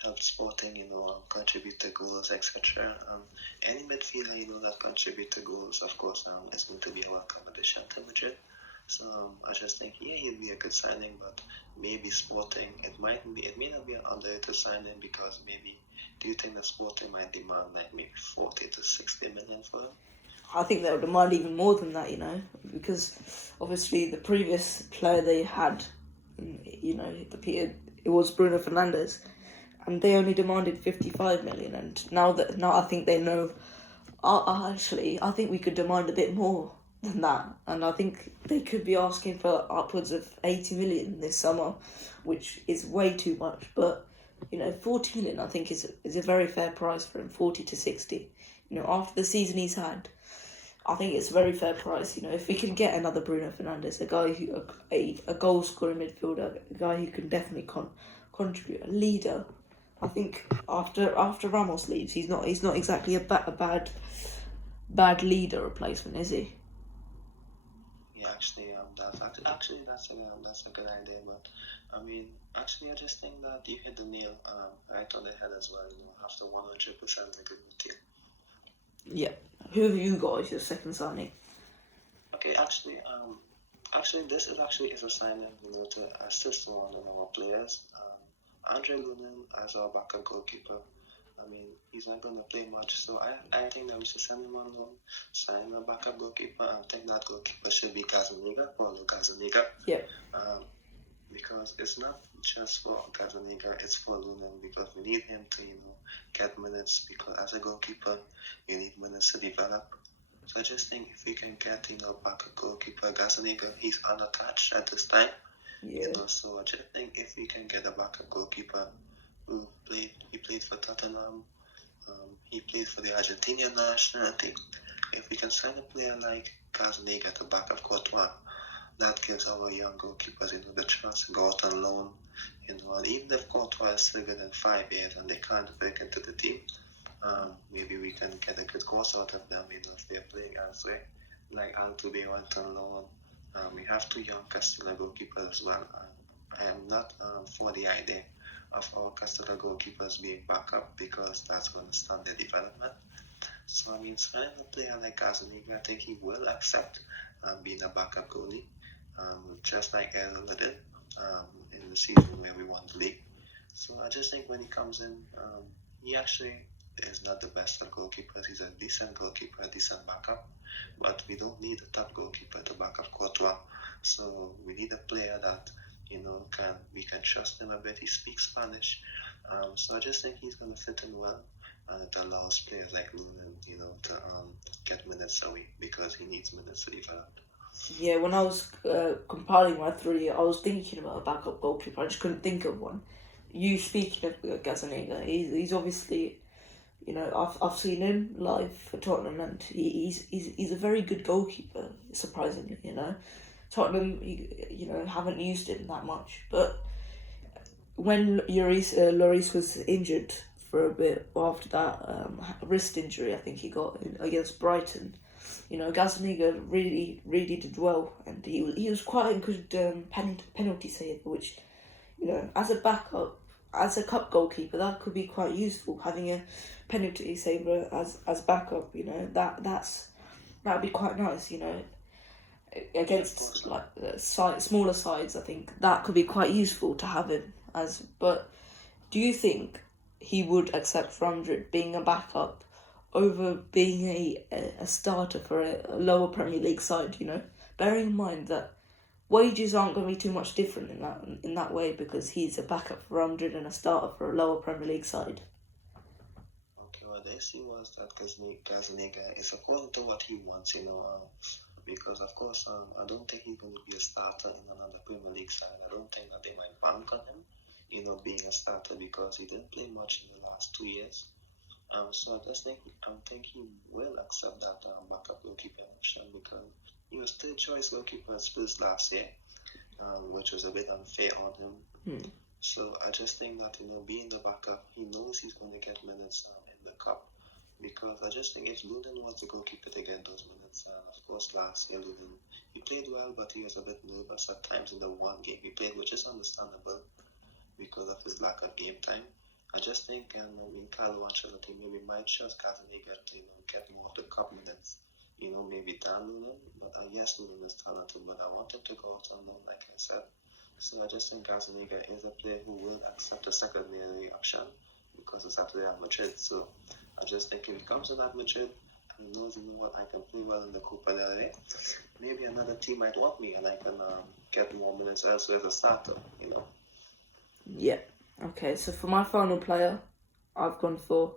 helped Sporting, contribute to goals, etc. Any midfielder, that contribute to goals, of course, is going to be a welcome addition to Madrid. So I just think, yeah, he'd be a good signing, but maybe Sporting, it may not be an underrated signing because maybe, do you think that Sporting might demand like maybe 40 to 60 million for him? I think they'll demand even more than that, because obviously the previous player they had, it was Bruno Fernandes, and they only demanded 55 million. And now I think they know. I think we could demand a bit more than that, and I think they could be asking for upwards of 80 million this summer, which is way too much. But 40 million I think is a very fair price for him. 40 to 60. After the season he's had, I think it's a very fair price. If we can get another Bruno Fernandes, a guy who a goal scoring midfielder, a guy who can definitely contribute, a leader. I think after Ramos leaves, he's not exactly a bad leader replacement, is he? Yeah, that's a good idea. But I mean, actually, I just think that you hit the nail right on the head as well. After 100% agree with you. Yeah. Who have you got as your second signing? Okay, actually, this is a signing, to assist one of our players. Andre Lunin as our backup goalkeeper. I mean, he's not going to play much, so I think that we should send him on loan, sign a backup goalkeeper, and I think that goalkeeper should be Paulo Gazaniga. Yeah. Because it's not just for Gazaniga, it's for Lunin, because we need him to, get minutes, because as a goalkeeper, you need minutes to develop. So I just think if we can get, backup goalkeeper Gazaniga, he's unattached at this time. Yeah. So I just think if we can get a backup goalkeeper he played for Tottenham, he played for the Argentinian national team. If we can sign a player like Gazaniga to back up Courtois, that gives our young goalkeepers, the chance to go out on loan, and even if Courtois is still good in 5 years and they can't break into the team, maybe we can get a good course out of them, if they're playing elsewhere. Like Altuve went on loan. We have 2 young Castilla goalkeepers as well. I am not for the idea of our Castilla goalkeepers being backup because that's going to stunt their development. So I mean, signing a player like Gazaniga, I think he will accept being a backup goalie, just like Errol did in the season where we won the league. So I just think when he comes in, he actually is not the best at goalkeepers. He's a decent goalkeeper, a decent backup, but we don't need a top goalkeeper to back up Courtois. So we need a player that we can trust him a bit. He speaks Spanish, so I just think he's going to fit in well, and it allows players like Lunin, to get minutes away because he needs minutes to develop. Yeah, when I was compiling my 3, I was thinking about a backup goalkeeper. I just couldn't think of one. You speaking of Gazaniga, he's obviously, I've seen him live for Tottenham, and he's a very good goalkeeper. Surprisingly, Tottenham, haven't used him that much. But when Lloris was injured for a bit after that wrist injury, I think he got against Brighton. Gazaniga really did well, and he was quite a good penalty saver, which, as a backup, as a cup goalkeeper, that could be quite useful, having a penalty saver as backup. That'd be quite nice. Against smaller sides, I think that could be quite useful to have him as. But do you think he would accept 400 being a backup over being a starter for a lower Premier League side? Bearing in mind that wages aren't going to be too much different in that way, because he's a backup for 400 and a starter for a lower Premier League side. Okay, what I see was that Gazaniga is according to what he wants, because of course I don't think he's going to be a starter in another Premier League side. I don't think that they might bank on him, being a starter because he didn't play much in the last 2 years. So I just think he will accept that backup goalkeeper option because he was third choice goalkeeper at Spurs last year, which was a bit unfair on him. So I just think that being the backup, he knows he's going to get minutes in the cup. Because I just think if Lunin was the goalkeeper to get those minutes, of course last year Lunin, he played well, but he was a bit nervous at times in the one game he played, which is understandable because of his lack of game time. I just think, Carlo Ancelotti maybe might trust Gazaniga to get more of the cup minutes maybe Dan Noonan, but I guess Noonan is talented, but I want him to go out on loan, like I said. So I just think Gazaniga is a player who will accept a secondary option because it's at Real Madrid. So I just think if he comes to that Madrid and he knows, what, I can play well in the Copa del Rey, maybe another team might want me and I can get more minutes elsewhere as a starter. Yeah. Okay, so for my final player, I've gone for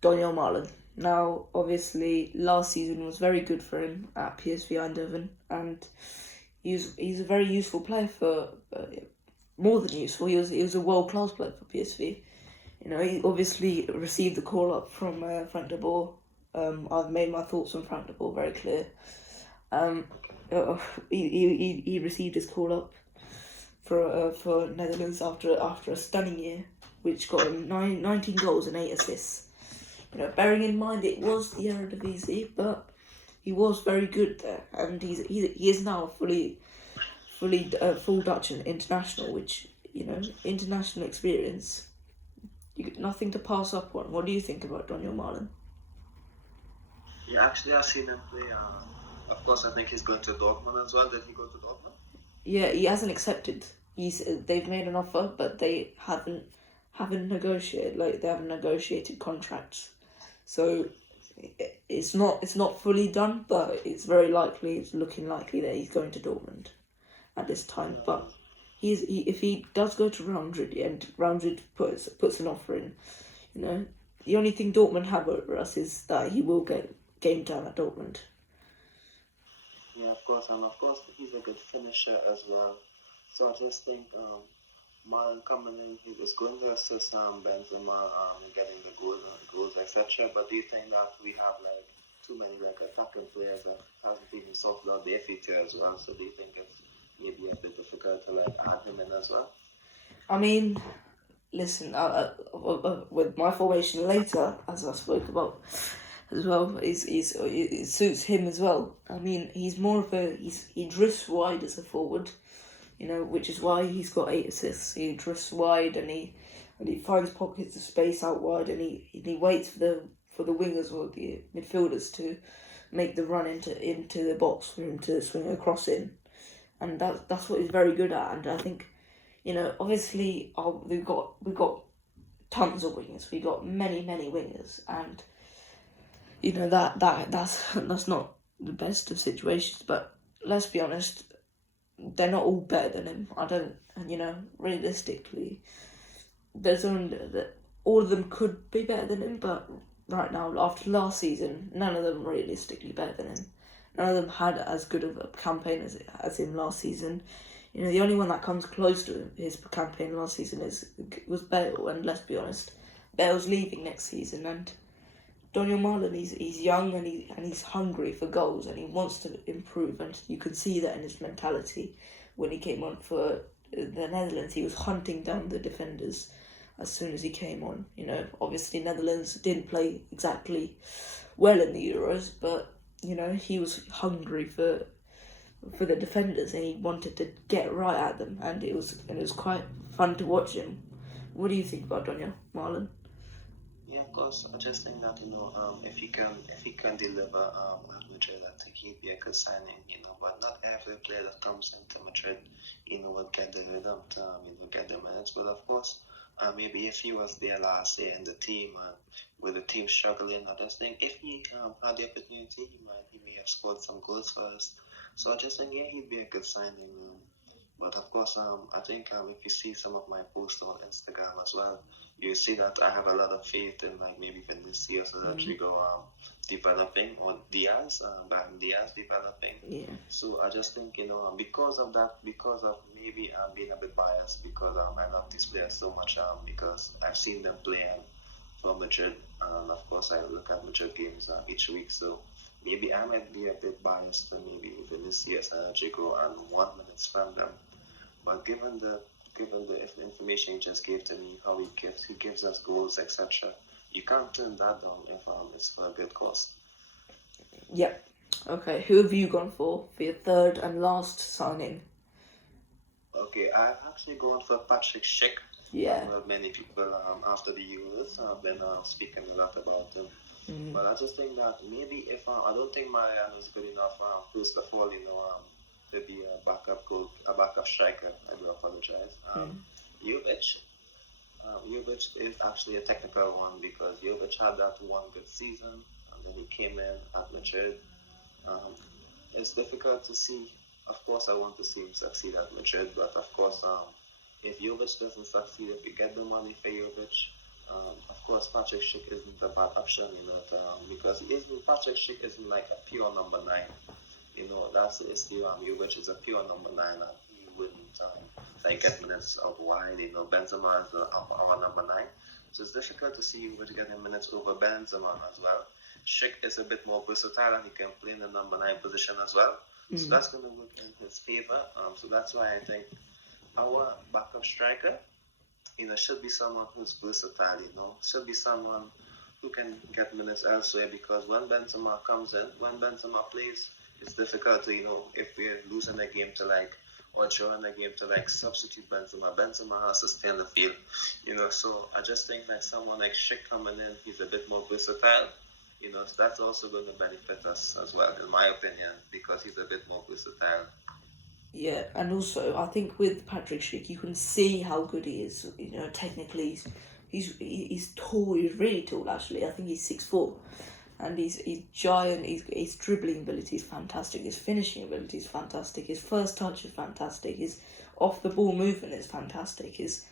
Daniel Marlon. Now, obviously, last season was very good for him at PSV Eindhoven, and he's a very useful player for more than useful. He was a world class player for PSV. He obviously received the call up from Frank de Boer. I've made my thoughts on Frank de Boer very clear. He received his call up for Netherlands after a stunning year, which got him 19 goals and 8 assists. Bearing in mind it was the Eredivisie, but he was very good there, and he is now full Dutch and international, which international experience. Nothing to pass up on. What do you think about Daniel Marlon? Yeah, actually, I've seen him play. Of course, I think he's going to Dortmund as well. Did he go to Dortmund? Yeah, he hasn't accepted. They've made an offer, but they haven't negotiated. Like, they haven't negotiated contracts, so it's not fully done. But it's very likely. It's looking likely that he's going to Dortmund at this time. But if he does go to Real Madrid and Real Madrid puts an offer in, the only thing Dortmund have over us is that he will get game time at Dortmund. Yeah, of course, and of course he's a good finisher as well. So I just think Marlon coming in, he was going to assist Benzema getting the goals, etc. But do you think that we have too many attacking players that hasn't even sorted out their future as well? So do you think it's maybe a bit difficult to add him in as well? I mean, listen, with my formation later, as I spoke about as well, it suits him as well. I mean, he's more of he drifts wide as a forward, which is why he's got 8 assists. He drifts wide and he finds pockets of space out wide, and he waits for the wingers or the midfielders to make the run into the box for him to swing across in, and that's what he's very good at. And I think, obviously, we've got tons of wingers. We got many wingers, and that's not the best of situations. But let's be honest, they're not all better than him. Realistically, there's only that all of them could be better than him, but right now, after last season, none of them are realistically better than him. None of them had as good of a campaign as him last season. The only one that comes close to his campaign last season was Bale, and let's be honest, Bale's leaving next season, and Daniel Marlon, he's young and he's hungry for goals and he wants to improve, and you can see that in his mentality. When he came on for the Netherlands, he was hunting down the defenders as soon as he came on. Obviously Netherlands didn't play exactly well in the Euros, but he was hungry for the defenders and he wanted to get right at them, and it was quite fun to watch him. What do you think about Daniel Marlon? Yeah, of course. I just think that if he can deliver at Madrid, I think he'd be a good signing. But not every player that comes into Madrid, will get the rhythm, get the minutes. But of course, maybe if he was there last year in the team, with the team struggling, I just think if he had the opportunity, he may have scored some goals for us. So I just think he'd be a good signing. But of course, I think if you see some of my posts on Instagram as well, you see that I have a lot of faith in maybe Vinicius or Rodrigo developing, or Diaz developing. Yeah. So I just think because of that, because of maybe being a bit biased, because I love these players so much, because I've seen them play for Madrid, and of course I look at Madrid games each week. So maybe I might be a bit biased for maybe Vinicius and Rodrigo and 1 minute from them. But given the information he just gave to me, how he gives us goals, etc., you can't turn that down if it's for a good cause. Yep. Okay, who have you gone for your third and last signing? Okay, I've actually gone for Patrick Schick. Yeah. Well, many people after the Euros have been speaking a lot about him. But I just think that maybe if I don't think Mariano is good enough, first of all, to be a backup striker. I do apologize. Jovic, Jovic is actually a technical one because Jovic had that one good season, and then he came in at Madrid. It's difficult to see. Of course, I want to see him succeed at Madrid, but of course, if Jovic doesn't succeed, if we get the money for Jovic, of course, Patrick Schick isn't a bad option, because Patrick Schick isn't like a pure number 9. That's the issue. Jovic is a pure number 9, and he wouldn't get minutes out wide. Benzema is our number 9, so it's difficult to see Jovic getting minutes over Benzema as well. Schick is a bit more versatile, and he can play in the number 9 position as well. So that's going to work in his favor. So that's why I think our backup striker, should be someone who's versatile, should be someone who can get minutes elsewhere, because when Benzema comes in, when Benzema plays, it's difficult to, if we're losing a game to or drawing a game to substitute Benzema. Benzema has to stay on the field, so I just think someone like Schick coming in, he's a bit more versatile, so that's also going to benefit us as well, in my opinion, because he's a bit more versatile. Yeah, and also I think with Patrick Schick, you can see how good he is. Technically, he's tall. He's really tall, actually. I think he's 6'4", and he's giant. His dribbling ability is fantastic. His finishing ability is fantastic. His first touch is fantastic. His off the ball movement is fantastic. It's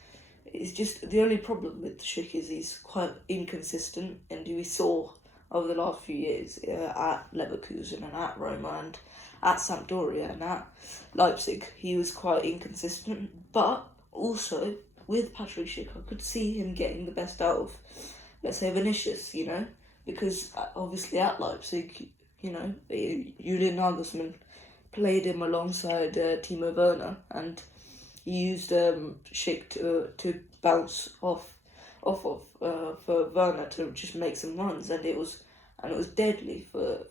just the only problem with Schick is he's quite inconsistent, and we saw over the last few years at Leverkusen and at Roma and at Sampdoria and at Leipzig, he was quite inconsistent. But also, with Patrick Schick, I could see him getting the best out of, let's say, Vinicius, because obviously at Leipzig, Julian Nagelsmann played him alongside Timo Werner, and he used Schick to bounce off for Werner to just make some runs, and it was deadly for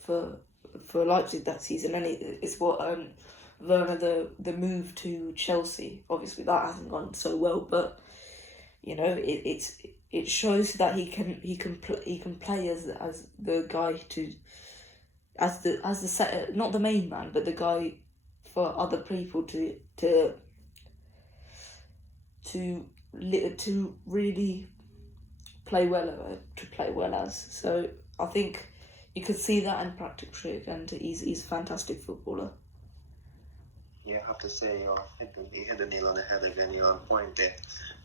Leipzig that season, and it's what Werner the move to Chelsea. Obviously, that hasn't gone so well, but it shows that he can play as the guy as the set, not the main man, but the guy for other people to really play well as. So I think you could see that in Patrick Schick, and he's a fantastic footballer. Yeah, I have to say, you hit the nail on the head again. You're on point there.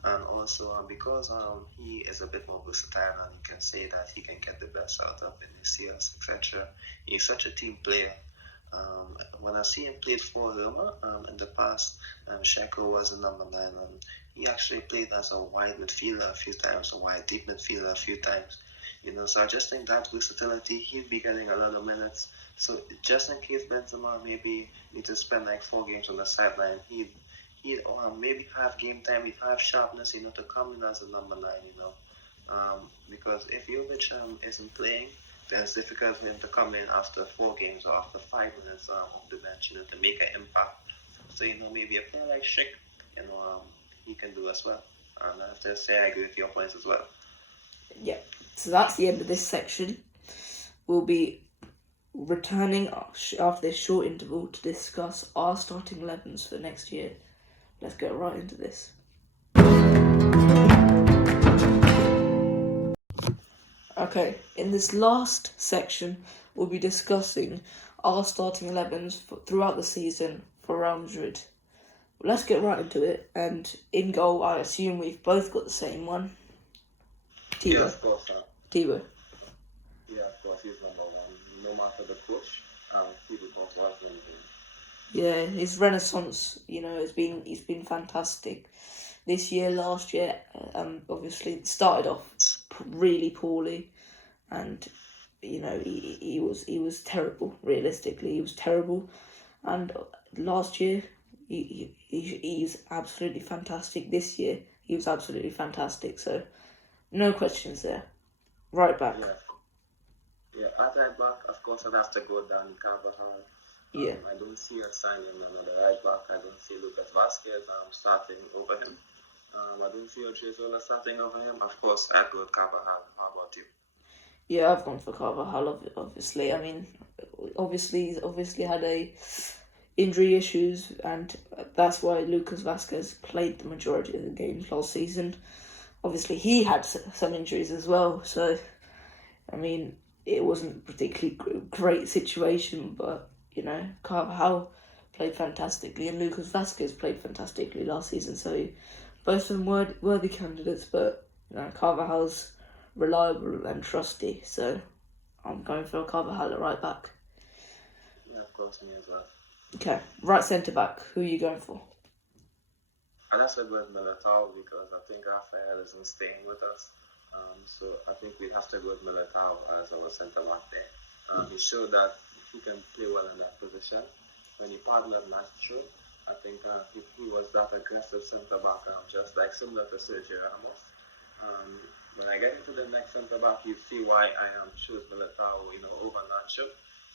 And also, because he is a bit more versatile, and you can say that he can get the best out of Vinicius, etc. He's such a team player. When I see him played for Roma in the past, Sheko was a number 9, and he actually played as a wide midfielder a few times, a wide deep midfielder a few times. So I just think that versatility, he'll be getting a lot of minutes. So just in case Benzema maybe need to spend 4 games on the sideline, he maybe have game time, he'd have sharpness, to come in as a number 9, because if Jovic isn't playing, then it's difficult for him to come in after 4 games or after 5 minutes off the bench, to make an impact. So, maybe a player like Schick, he can do as well. And I have to say, I agree with your points as well. Yeah, so that's the end of this section. We'll be returning after this short interval to discuss our starting 11s for next year. Let's get right into this. Okay, in this last section, we'll be discussing our starting 11s throughout the season for Real Madrid. Let's get right into it. And in goal, I assume we've both got the same one. Timo. Yeah, of course. Timo. Yeah, of course, he's number 1. No matter the coach, Timo was one. Yeah, his renaissance, he's been fantastic. This year, last year, obviously started off really poorly, and he was terrible. Realistically, he was terrible, and last year he's absolutely fantastic. This year he was absolutely fantastic. So no questions there. Right back. Yeah, at right back, of course, I'd have to go down Carvajal. Yeah. I don't see a signing another right back. I don't see Lucas Vasquez starting over him. I don't see Odriozola starting over him. Of course, I'd go with Carvajal. How about you? Yeah, I've gone for Carvajal, obviously. I mean, he's obviously had injury issues, and that's why Lucas Vasquez played the majority of the games last season. Obviously, he had some injuries as well, so, I mean, it wasn't a particularly great situation, but, Carvajal played fantastically, and Lucas Vasquez played fantastically last season, so both of them were worthy candidates, but, Carvajal's reliable and trusty, so I'm going for Carvajal at right back. Yeah, of course, me as well. Okay, right centre back. Who are you going for? And I said with Militao because I think Rafael isn't staying with us. So I think we have to go with Militao as our centre back there. He showed that he can play well in that position. When he partnered Nacho, I think he was that aggressive centre back, just like similar to Sergio Ramos. When I get into the next centre back, you see why I choose Militao, over Nacho.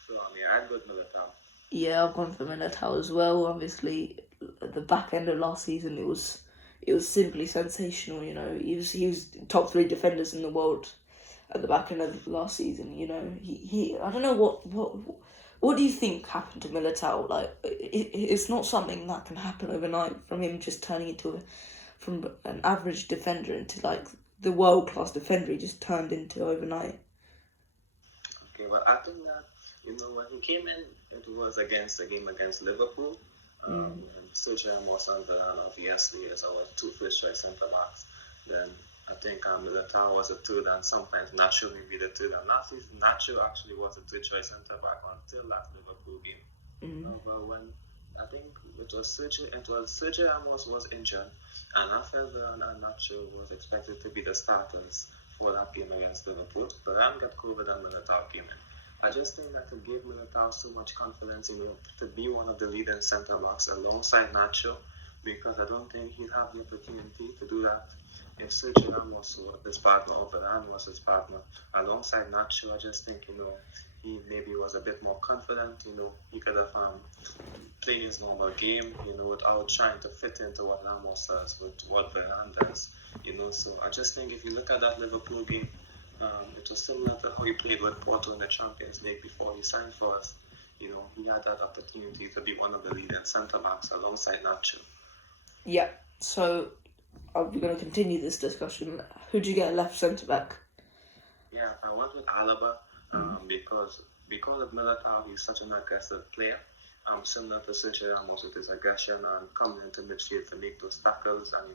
So I'd go with Militao. Yeah, I've gone for Militao as well. Obviously, at the back end of last season, it was simply sensational. He was top 3 defenders in the world at the back end of last season. He I don't know what do you think happened to Militao? Like, it's not something that can happen overnight from him just turning into from an average defender into like the world class defender he just turned into overnight. Okay, well, I think that when he came in, it was against the game against Liverpool. And Sergio Ramos and Varane obviously is our 2 first choice centre backs. Then I think Militao was a 3rd, and sometimes Nacho may be the 3rd. And last season, Nacho actually was a 3rd choice centre back until that Liverpool game. But when I think it was Sergio Ramos was injured, and Rafael Varane and Nacho was expected to be the starters for that game against Liverpool. Varane got COVID and Militao came in. I just think that it gave Militao so much confidence to be one of the leading centre backs alongside Nacho, because I don't think he'd have the opportunity to do that if Sergio Ramos was his partner or Varane was his partner alongside Nacho. I just think he maybe was a bit more confident. He could have played his normal game, without trying to fit into what Ramos does with what Varane does. So I just think if you look at that Liverpool game, it was similar to how he played with Porto in the Champions League before he signed for us. He had that opportunity to be one of the leading centre-backs alongside Nacho. Yeah, so we're going to continue this discussion. Who'd you get left centre-back? Yeah, I went with Alaba because of Militao, he's such an aggressive player. Similar to Sergio Ramos with his aggression and coming into midfield to make those tackles and,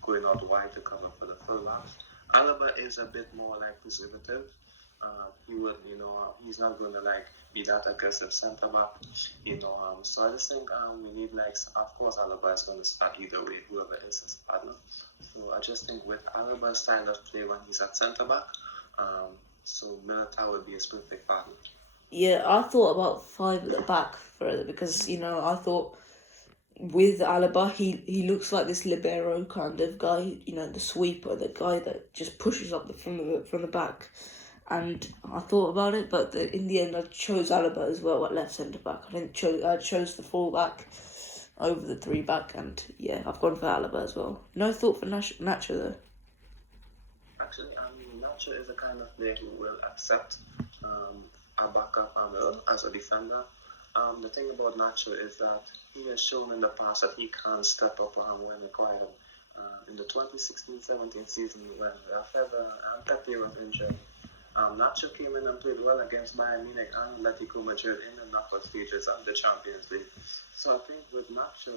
going out wide to cover for the full-backs. Alaba is a bit more conservative. He would, he's not going to be that aggressive centre back, So I just think we need of course Alaba is going to start either way, whoever is his partner. So I just think with Alaba's style of play when he's at centre back, so Militao would be his perfect partner. Yeah, I thought about 5 at the back for it because I thought with Alaba, he looks like this libero kind of guy, the sweeper, the guy that just pushes up from the back. And I thought about it, but in the end, I chose Alaba as well at left centre back. I chose the 4 back over the 3 back, and yeah, I've gone for Alaba as well. No thought for Nacho though. Actually, Nacho is the kind of player who will accept a backup as a defender. The thing about Nacho is that he has shown in the past that he can step up when required. In the 2016-17 season, when Rafael and Pepe was injured, Nacho came in and played well against Bayern Munich and Atletico Madrid in the knockout stages of the Champions League. So I think with Nacho,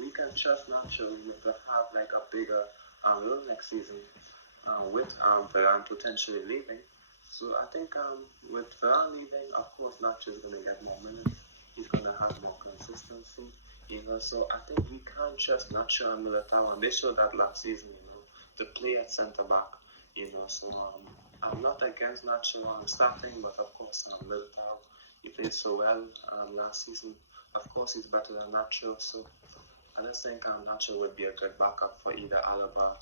we can trust Nacho to have a bigger role next season with Varane potentially leaving. So I think with Varane leaving, of course Nacho is going to get more minutes. He's going to have more consistency. So I think we can't trust Nacho and Militao, and they showed that last season, to play at centre back. So I'm not against Nacho starting, but of course Militao, he played so well last season. Of course he's better than Nacho, so I just think Nacho would be a good backup for either Alaba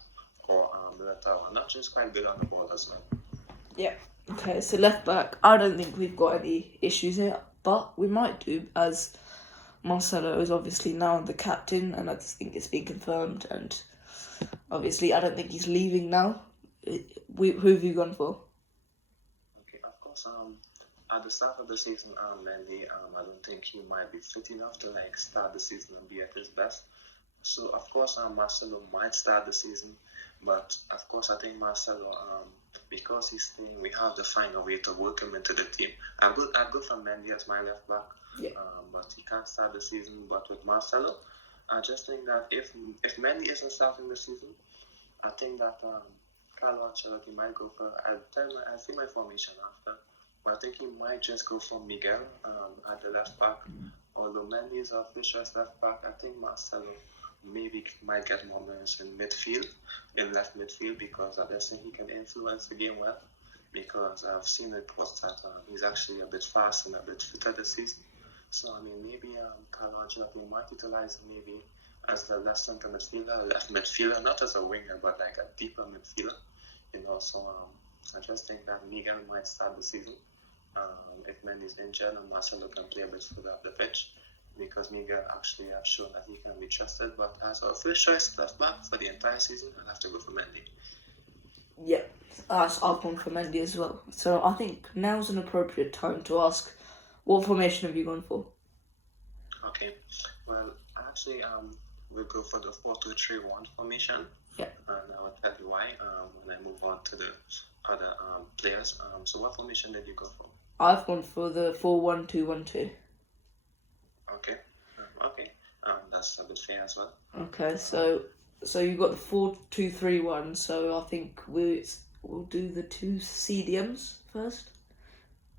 or Militao. And Nacho is quite good on the ball as well. Yeah. Okay, so left back, I don't think we've got any issues here, but we might do, as Marcelo is obviously now the captain, and I just think it's been confirmed, and obviously I don't think he's leaving now. Who have you gone for? course, at the start of the season, Mendy, I don't think he might be fit enough to like start the season and be at his best. So of course, Marcelo might start the season, but of course, I think Marcelo, because he's staying, we have to find a way to work him into the team. I'd go for Mendy as my left back, but he can't start the season. But with Marcelo, I just think that if Mendy isn't starting the season, I think that Carlo Ancelotti might go for. I'll see my formation after, but I think he might just go for Miguel at the left back. Although Mendy is our first choice left back, I think Marcelo maybe might get more minutes in midfield, in left midfield, because I just think he can influence the game well. Because I've seen reports that he's actually a bit fast and a bit fitter this season. So I mean, maybe Carlo Ancelotti might utilize him maybe as the left center midfielder, left midfielder, not as a winger, but like a deeper midfielder. So I just think that Miguel might start the season. If Mendy's injured and Marcelo can play a bit further up the pitch, because Miguel actually has shown that he can be trusted. But as our first choice left back for the entire season, I'll have to go for Mendy. Yeah, I've gone for Mendy as well. So I think now's an appropriate time to ask, what formation have you gone for? Okay, well, actually, we'll go for the 4-2-3-1 formation. Yeah. And I will tell you why when I move on to the other players. So what formation did you go for? I've gone for the 4-1-2-1-2. Okay. That's a bit fair as well. Okay, so you got the 4-2-3-1. So I think we'll do the two CDMs first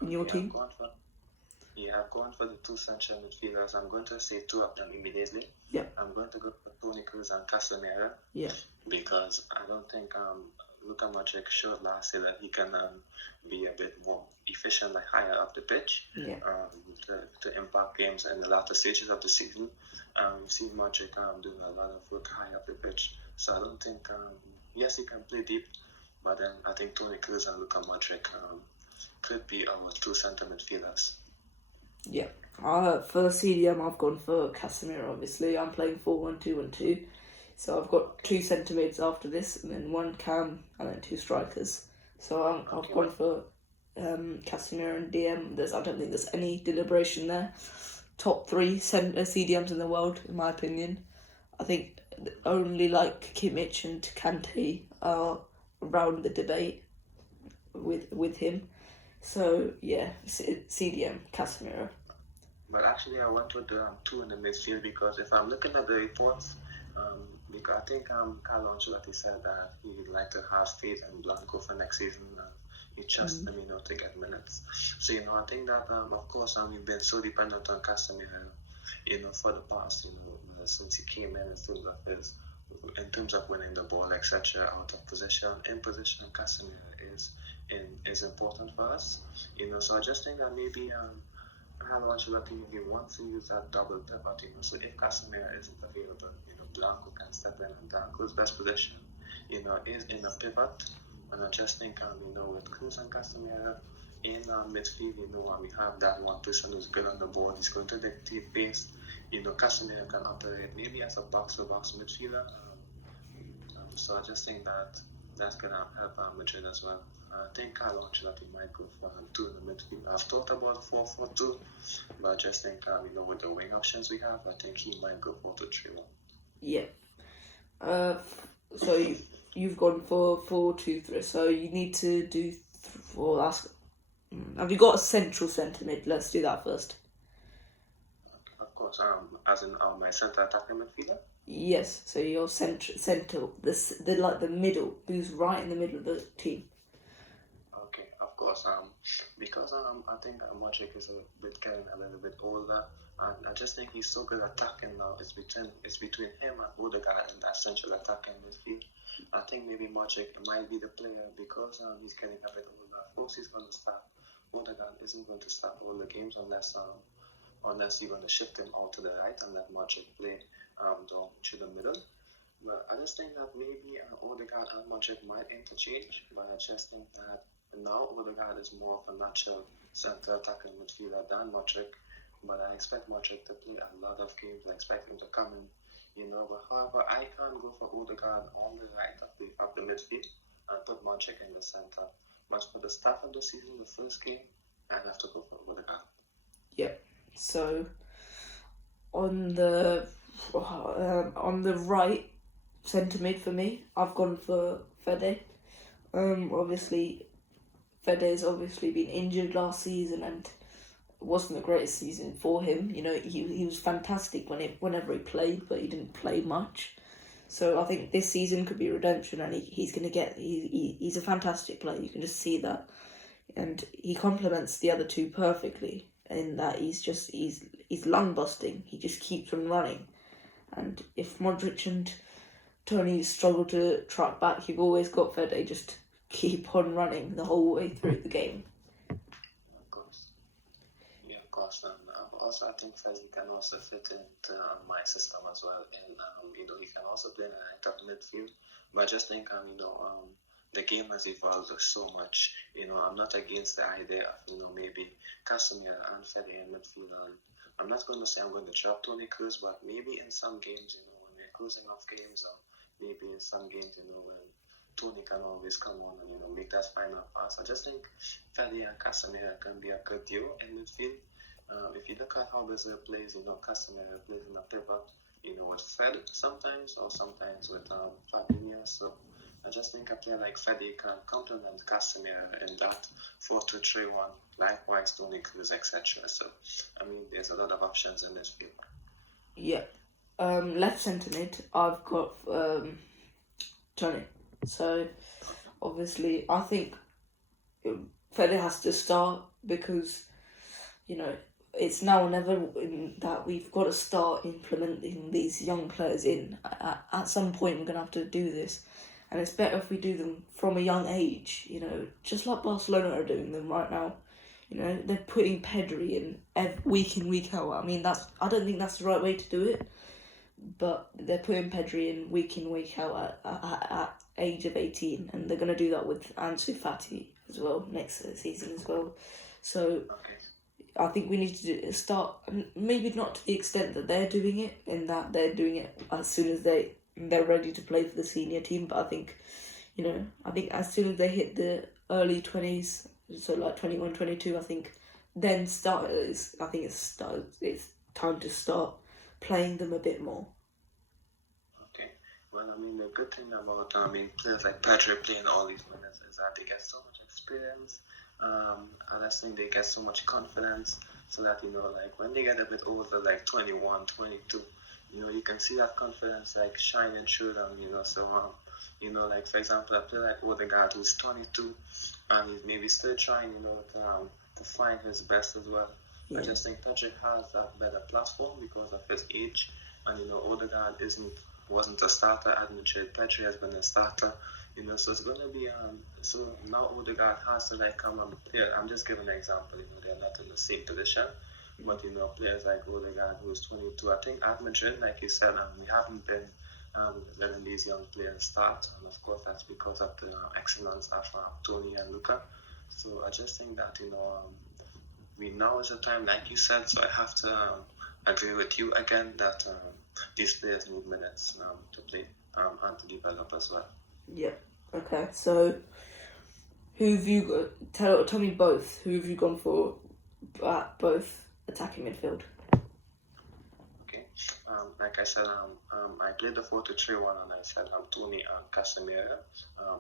in your team. I've gone for the two central midfielders. I'm going to say two of them immediately. Yeah. I'm going to go for Toni Kroos and Casemiro. Yeah. Because I don't think Luka Modric showed last year that he can be a bit more efficient, like higher up the pitch, to impact games in the latter stages of the season. We've seen Modric doing a lot of work high up the pitch. So I don't think, yes, he can play deep, but then I think Toni Kroos and Luka Modric could be our two centre midfielders. Yeah. For the CDM, I've gone for Casemiro, obviously. I'm playing 4-1-2-1-2. So I've got two centre mids after this, and then one cam, and then two strikers. So I've gone for Casemiro and DM. I don't think there's any deliberation there. Top three CDMs in the world, in my opinion. I think only like Kimmich and Kante are around the debate with him. So yeah, CDM, Casemiro. But actually, I went with the two in the midfield because if I'm looking at the reports, because I think Carlo Ancelotti said that he'd like to have faith in Blancos for next season. He trusts them, to get minutes. So I think that of course we've been so dependent on Casemiro, for the past, since he came in terms of winning the ball, etc. Out of position, in position, Casemiro is important for us. So I just think that maybe Carlo Ancelotti maybe wants to use that double pivot. So if Casemiro isn't available, Blanco can step in, and Blanco's best position, is in a pivot. And I just think, with Kroos and Casemiro in midfield, we have that one person who's good on the ball. He's going to dictate pace. Casemiro can operate maybe as a box-to-box midfielder. So I just think that that's going to help Madrid as well. I think Carlo Ancelotti might go for two in the midfield. I've thought about 4-4-2, but I just think, with the wing options we have, I think he might go 4-2-3-1. Yeah. So you've gone for 4-2-3. So you need to do. Have you got a central centre mid? Let's do that first. Of course. As in my centre attacking midfielder. Yes. So your centre, the middle, who's right in the middle of the team. Okay. Of course. Because I think Modric is getting a little bit older. And I just think he's so good at attacking now. It's between him and Odegaard in that central attacking midfield. I think maybe Modric might be the player because he's getting a bit older. Of course, he's going to start. Odegaard isn't going to start all the games unless you're going to shift him out to the right and let Modric play down to the middle. But I just think that maybe Odegaard and Modric might interchange. But I just think that now Odegaard is more of a natural centre attacking midfielder than Modric. But I expect Modric to play a lot of games. I expect him to come in, But however, I can't go for Odegaard on the right of the midfield and put Modric in the centre. But for the start of the season, the first game, I'd have to go for Odegaard. Yep. So on the right centre mid for me, I've gone for Fede. Obviously, Fede's obviously been injured last season and it wasn't the greatest season for him. You know, he was fantastic whenever he played, but he didn't play much. So I think this season could be redemption, and he's going to get. He's a fantastic player. You can just see that, and he complements the other two perfectly. In that he's lung busting. He just keeps on running, and if Modric and Tony struggle to track back, you've always got Fede just keep on running the whole way through the game. Of course. Yeah, of course. And also, I think Fede can also fit into my system as well. And, he can also play in an active midfield. But I just think, the game has evolved so much. I'm not against the idea of, maybe Casemiro and Fede in midfield. I'm not going to say I'm going to drop Toni Kroos, but maybe in some games, when we're closing off games, or maybe in some games, when Tony can always come on and make that final pass. I just think Fede and Casemiro can be a good duo in midfield. If you look at how Brazil plays, Casemiro plays in a pivot, with Fed sometimes, or sometimes with Fabinho. So I just think a player like Fede can complement Casemiro in that 4-2-3-1. Likewise, Toni Kroos, etc. So there's a lot of options in this field. Yeah. Left centre mid, I've got Tony. So obviously, I think Fede has to start because it's now or never that we've got to start implementing these young players in. At some point, we're going to have to do this. And it's better if we do them from a young age, just like Barcelona are doing them right now. They're putting Pedri in week in, week out. I don't think that's the right way to do it. But they're putting Pedri in, week out at age of 18. And they're going to do that with Ansu Fati as well, next season as well. So I think we need to start, maybe not to the extent that they're doing it, in that they're doing it as soon as they're ready to play for the senior team. But I think, as soon as they hit the early 20s, so like 21, 22, I think it's time to start playing them a bit more. Okay. Well, the good thing about players like Pedri playing all these minutes is that they get so much experience. And I think they get so much confidence, so that when they get a bit older, like 21, 22, you can see that confidence like shining through them. So like for example, a player like Odegaard who's 22 and he's maybe still trying to find his best as well. Yeah. I just think Pedri has that better platform because of his age, and Odegaard wasn't a starter at Madrid. Pedri has been a starter. So it's going to be, so now Odegaard has to come and play. I'm just giving an example, they're not in the same position. But, players like Odegaard, who's 22, I think at Madrid, like you said, we haven't been letting these young players start. And of course, that's because of the excellence of Tony and Luka. So I just think that, now is the time, like you said, so I have to agree with you again that these players need minutes to play and to develop as well. Yeah. Okay. So, who have you got? Tell me both. Who have you gone for at both attacking midfield? Okay. Like I said, I played the 4-2-3-1, and I said Tony and Casemiro.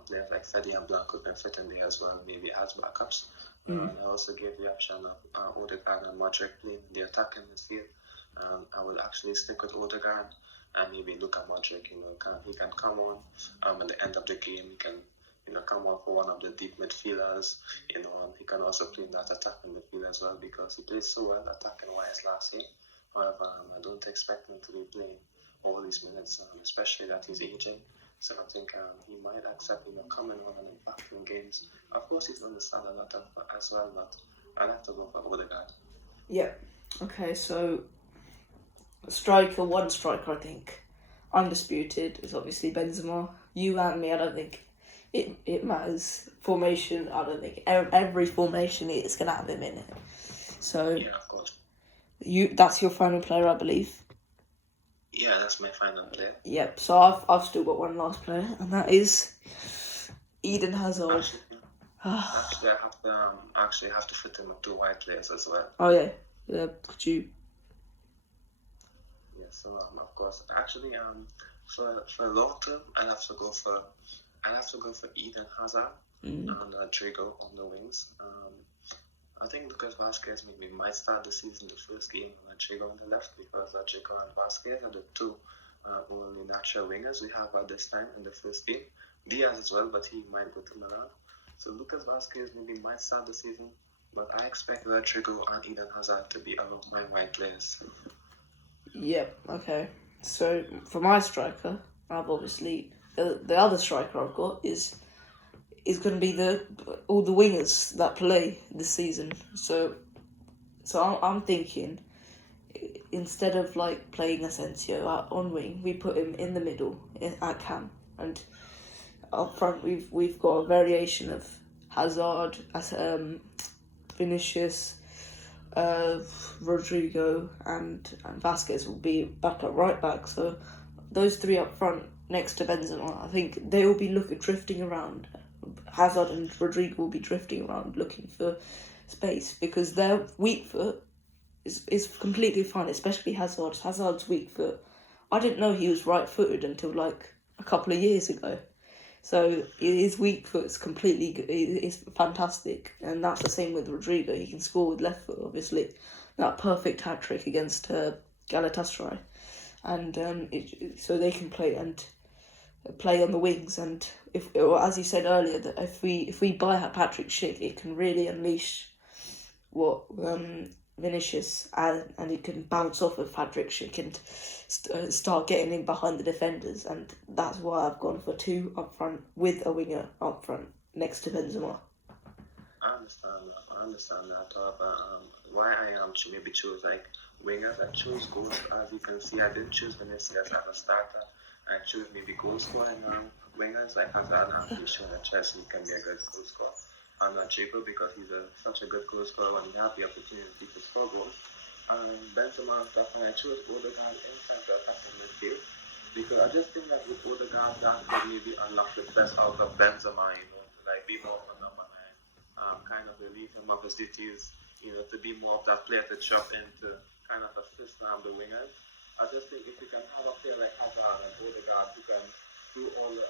Players like Fede and Blancos can fit in there as well, maybe as backups. I also gave the option of Odegaard and Modric playing the attacking midfield. I will actually stick with Odegaard. And maybe Luka Modric, he can come on at the end of the game. He can, come on for one of the deep midfielders, and he can also play in that attacking midfield as well because he played so well attacking-wise last year. However, I don't expect him to be playing all these minutes, especially that he's aging. So I think he might accept, coming on and impacting games. Of course, he's going to start a lot as well, but I'll have to go for Odegaard. Yeah. Okay, so one striker, I think, undisputed, is obviously Benzema. You and me, I don't think it matters. Formation, I don't think every formation is going to have him in it. So yeah, of course. That's your final player, I believe. Yeah, that's my final player. Yep. So I've still got one last player, and that is Eden Hazard. Actually, I have to fit in with 2 white players as well. Oh yeah, could you? Yeah, so of course, actually, for long term, I'll have to go for Eden Hazard and Rodrigo on the wings. I think Lucas Vasquez maybe might start the season the first game on Rodrigo on the left, because Rodrigo and Vasquez are the two only natural wingers we have at this time in the first game. Diaz as well, but he might go to Milan. So Lucas Vasquez maybe might start the season, but I expect Rodrigo and Eden Hazard to be among my white players. Yep. Okay. So for my striker, I've obviously the other striker I've got is going to be all the wingers that play this season. So I'm thinking, instead of like playing Asensio on wing, we put him in the middle at cam, and up front we've got a variation of Hazard, Vinicius, Rodrigo, and Vasquez will be back at right back. So those three up front next to Benzema, I think they will be drifting around. Hazard and Rodrigo will be drifting around looking for space, because their weak foot is completely fine, especially Hazard. Hazard's weak foot, I didn't know he was right-footed until like a couple of years ago. So his weak foot is completely good. It's fantastic, and that's the same with Rodrigo. He can score with left foot, obviously. That perfect hat trick against Galatasaray, and so they can play on the wings. And as you said earlier, that if we buy Patrick Schick, it can really unleash what Vinicius, and he can bounce off of Patrick Schick and start getting in behind the defenders, and that's why I've gone for 2 up front with a winger up front next to Benzema. I understand that. But why I maybe choose like wingers, I choose goals. As you can see, I didn't choose Vinicius as a starter. I choose maybe goal scoring wingers like Hazard. I'm pretty sure that Chelsea can be a good goal scorer. I'm not Jacob, because he's such a good goal scorer when he has the opportunity to score goals. Benzema and stuff, and I chose Odegaard in centre attacking midfield, because I just think that with Odegaard, that could maybe unlock the best out of Benzema, like be more of a number 9, kind of relieve him of his duties, to be more of that player to drop into kind of assist the wingers. I just think if you can have a player like Hazard and Odegaard who can do all the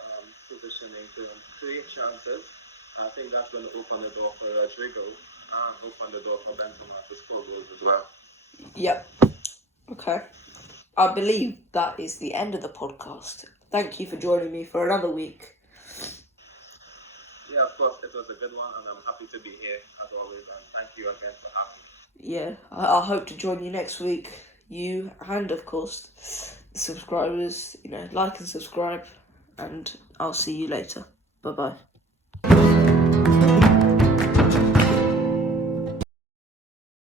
positioning to create chances, I think that's going to open the door for Rodrigo and open the door for Benzema to score goals as well. Yep. Okay. I believe that is the end of the podcast. Thank you for joining me for another week. Yeah, of course, it was a good one, and I'm happy to be here as always, and thank you again for having me. Yeah, I hope to join you next week. You and, of course, the subscribers, like and subscribe, and I'll see you later. Bye-bye.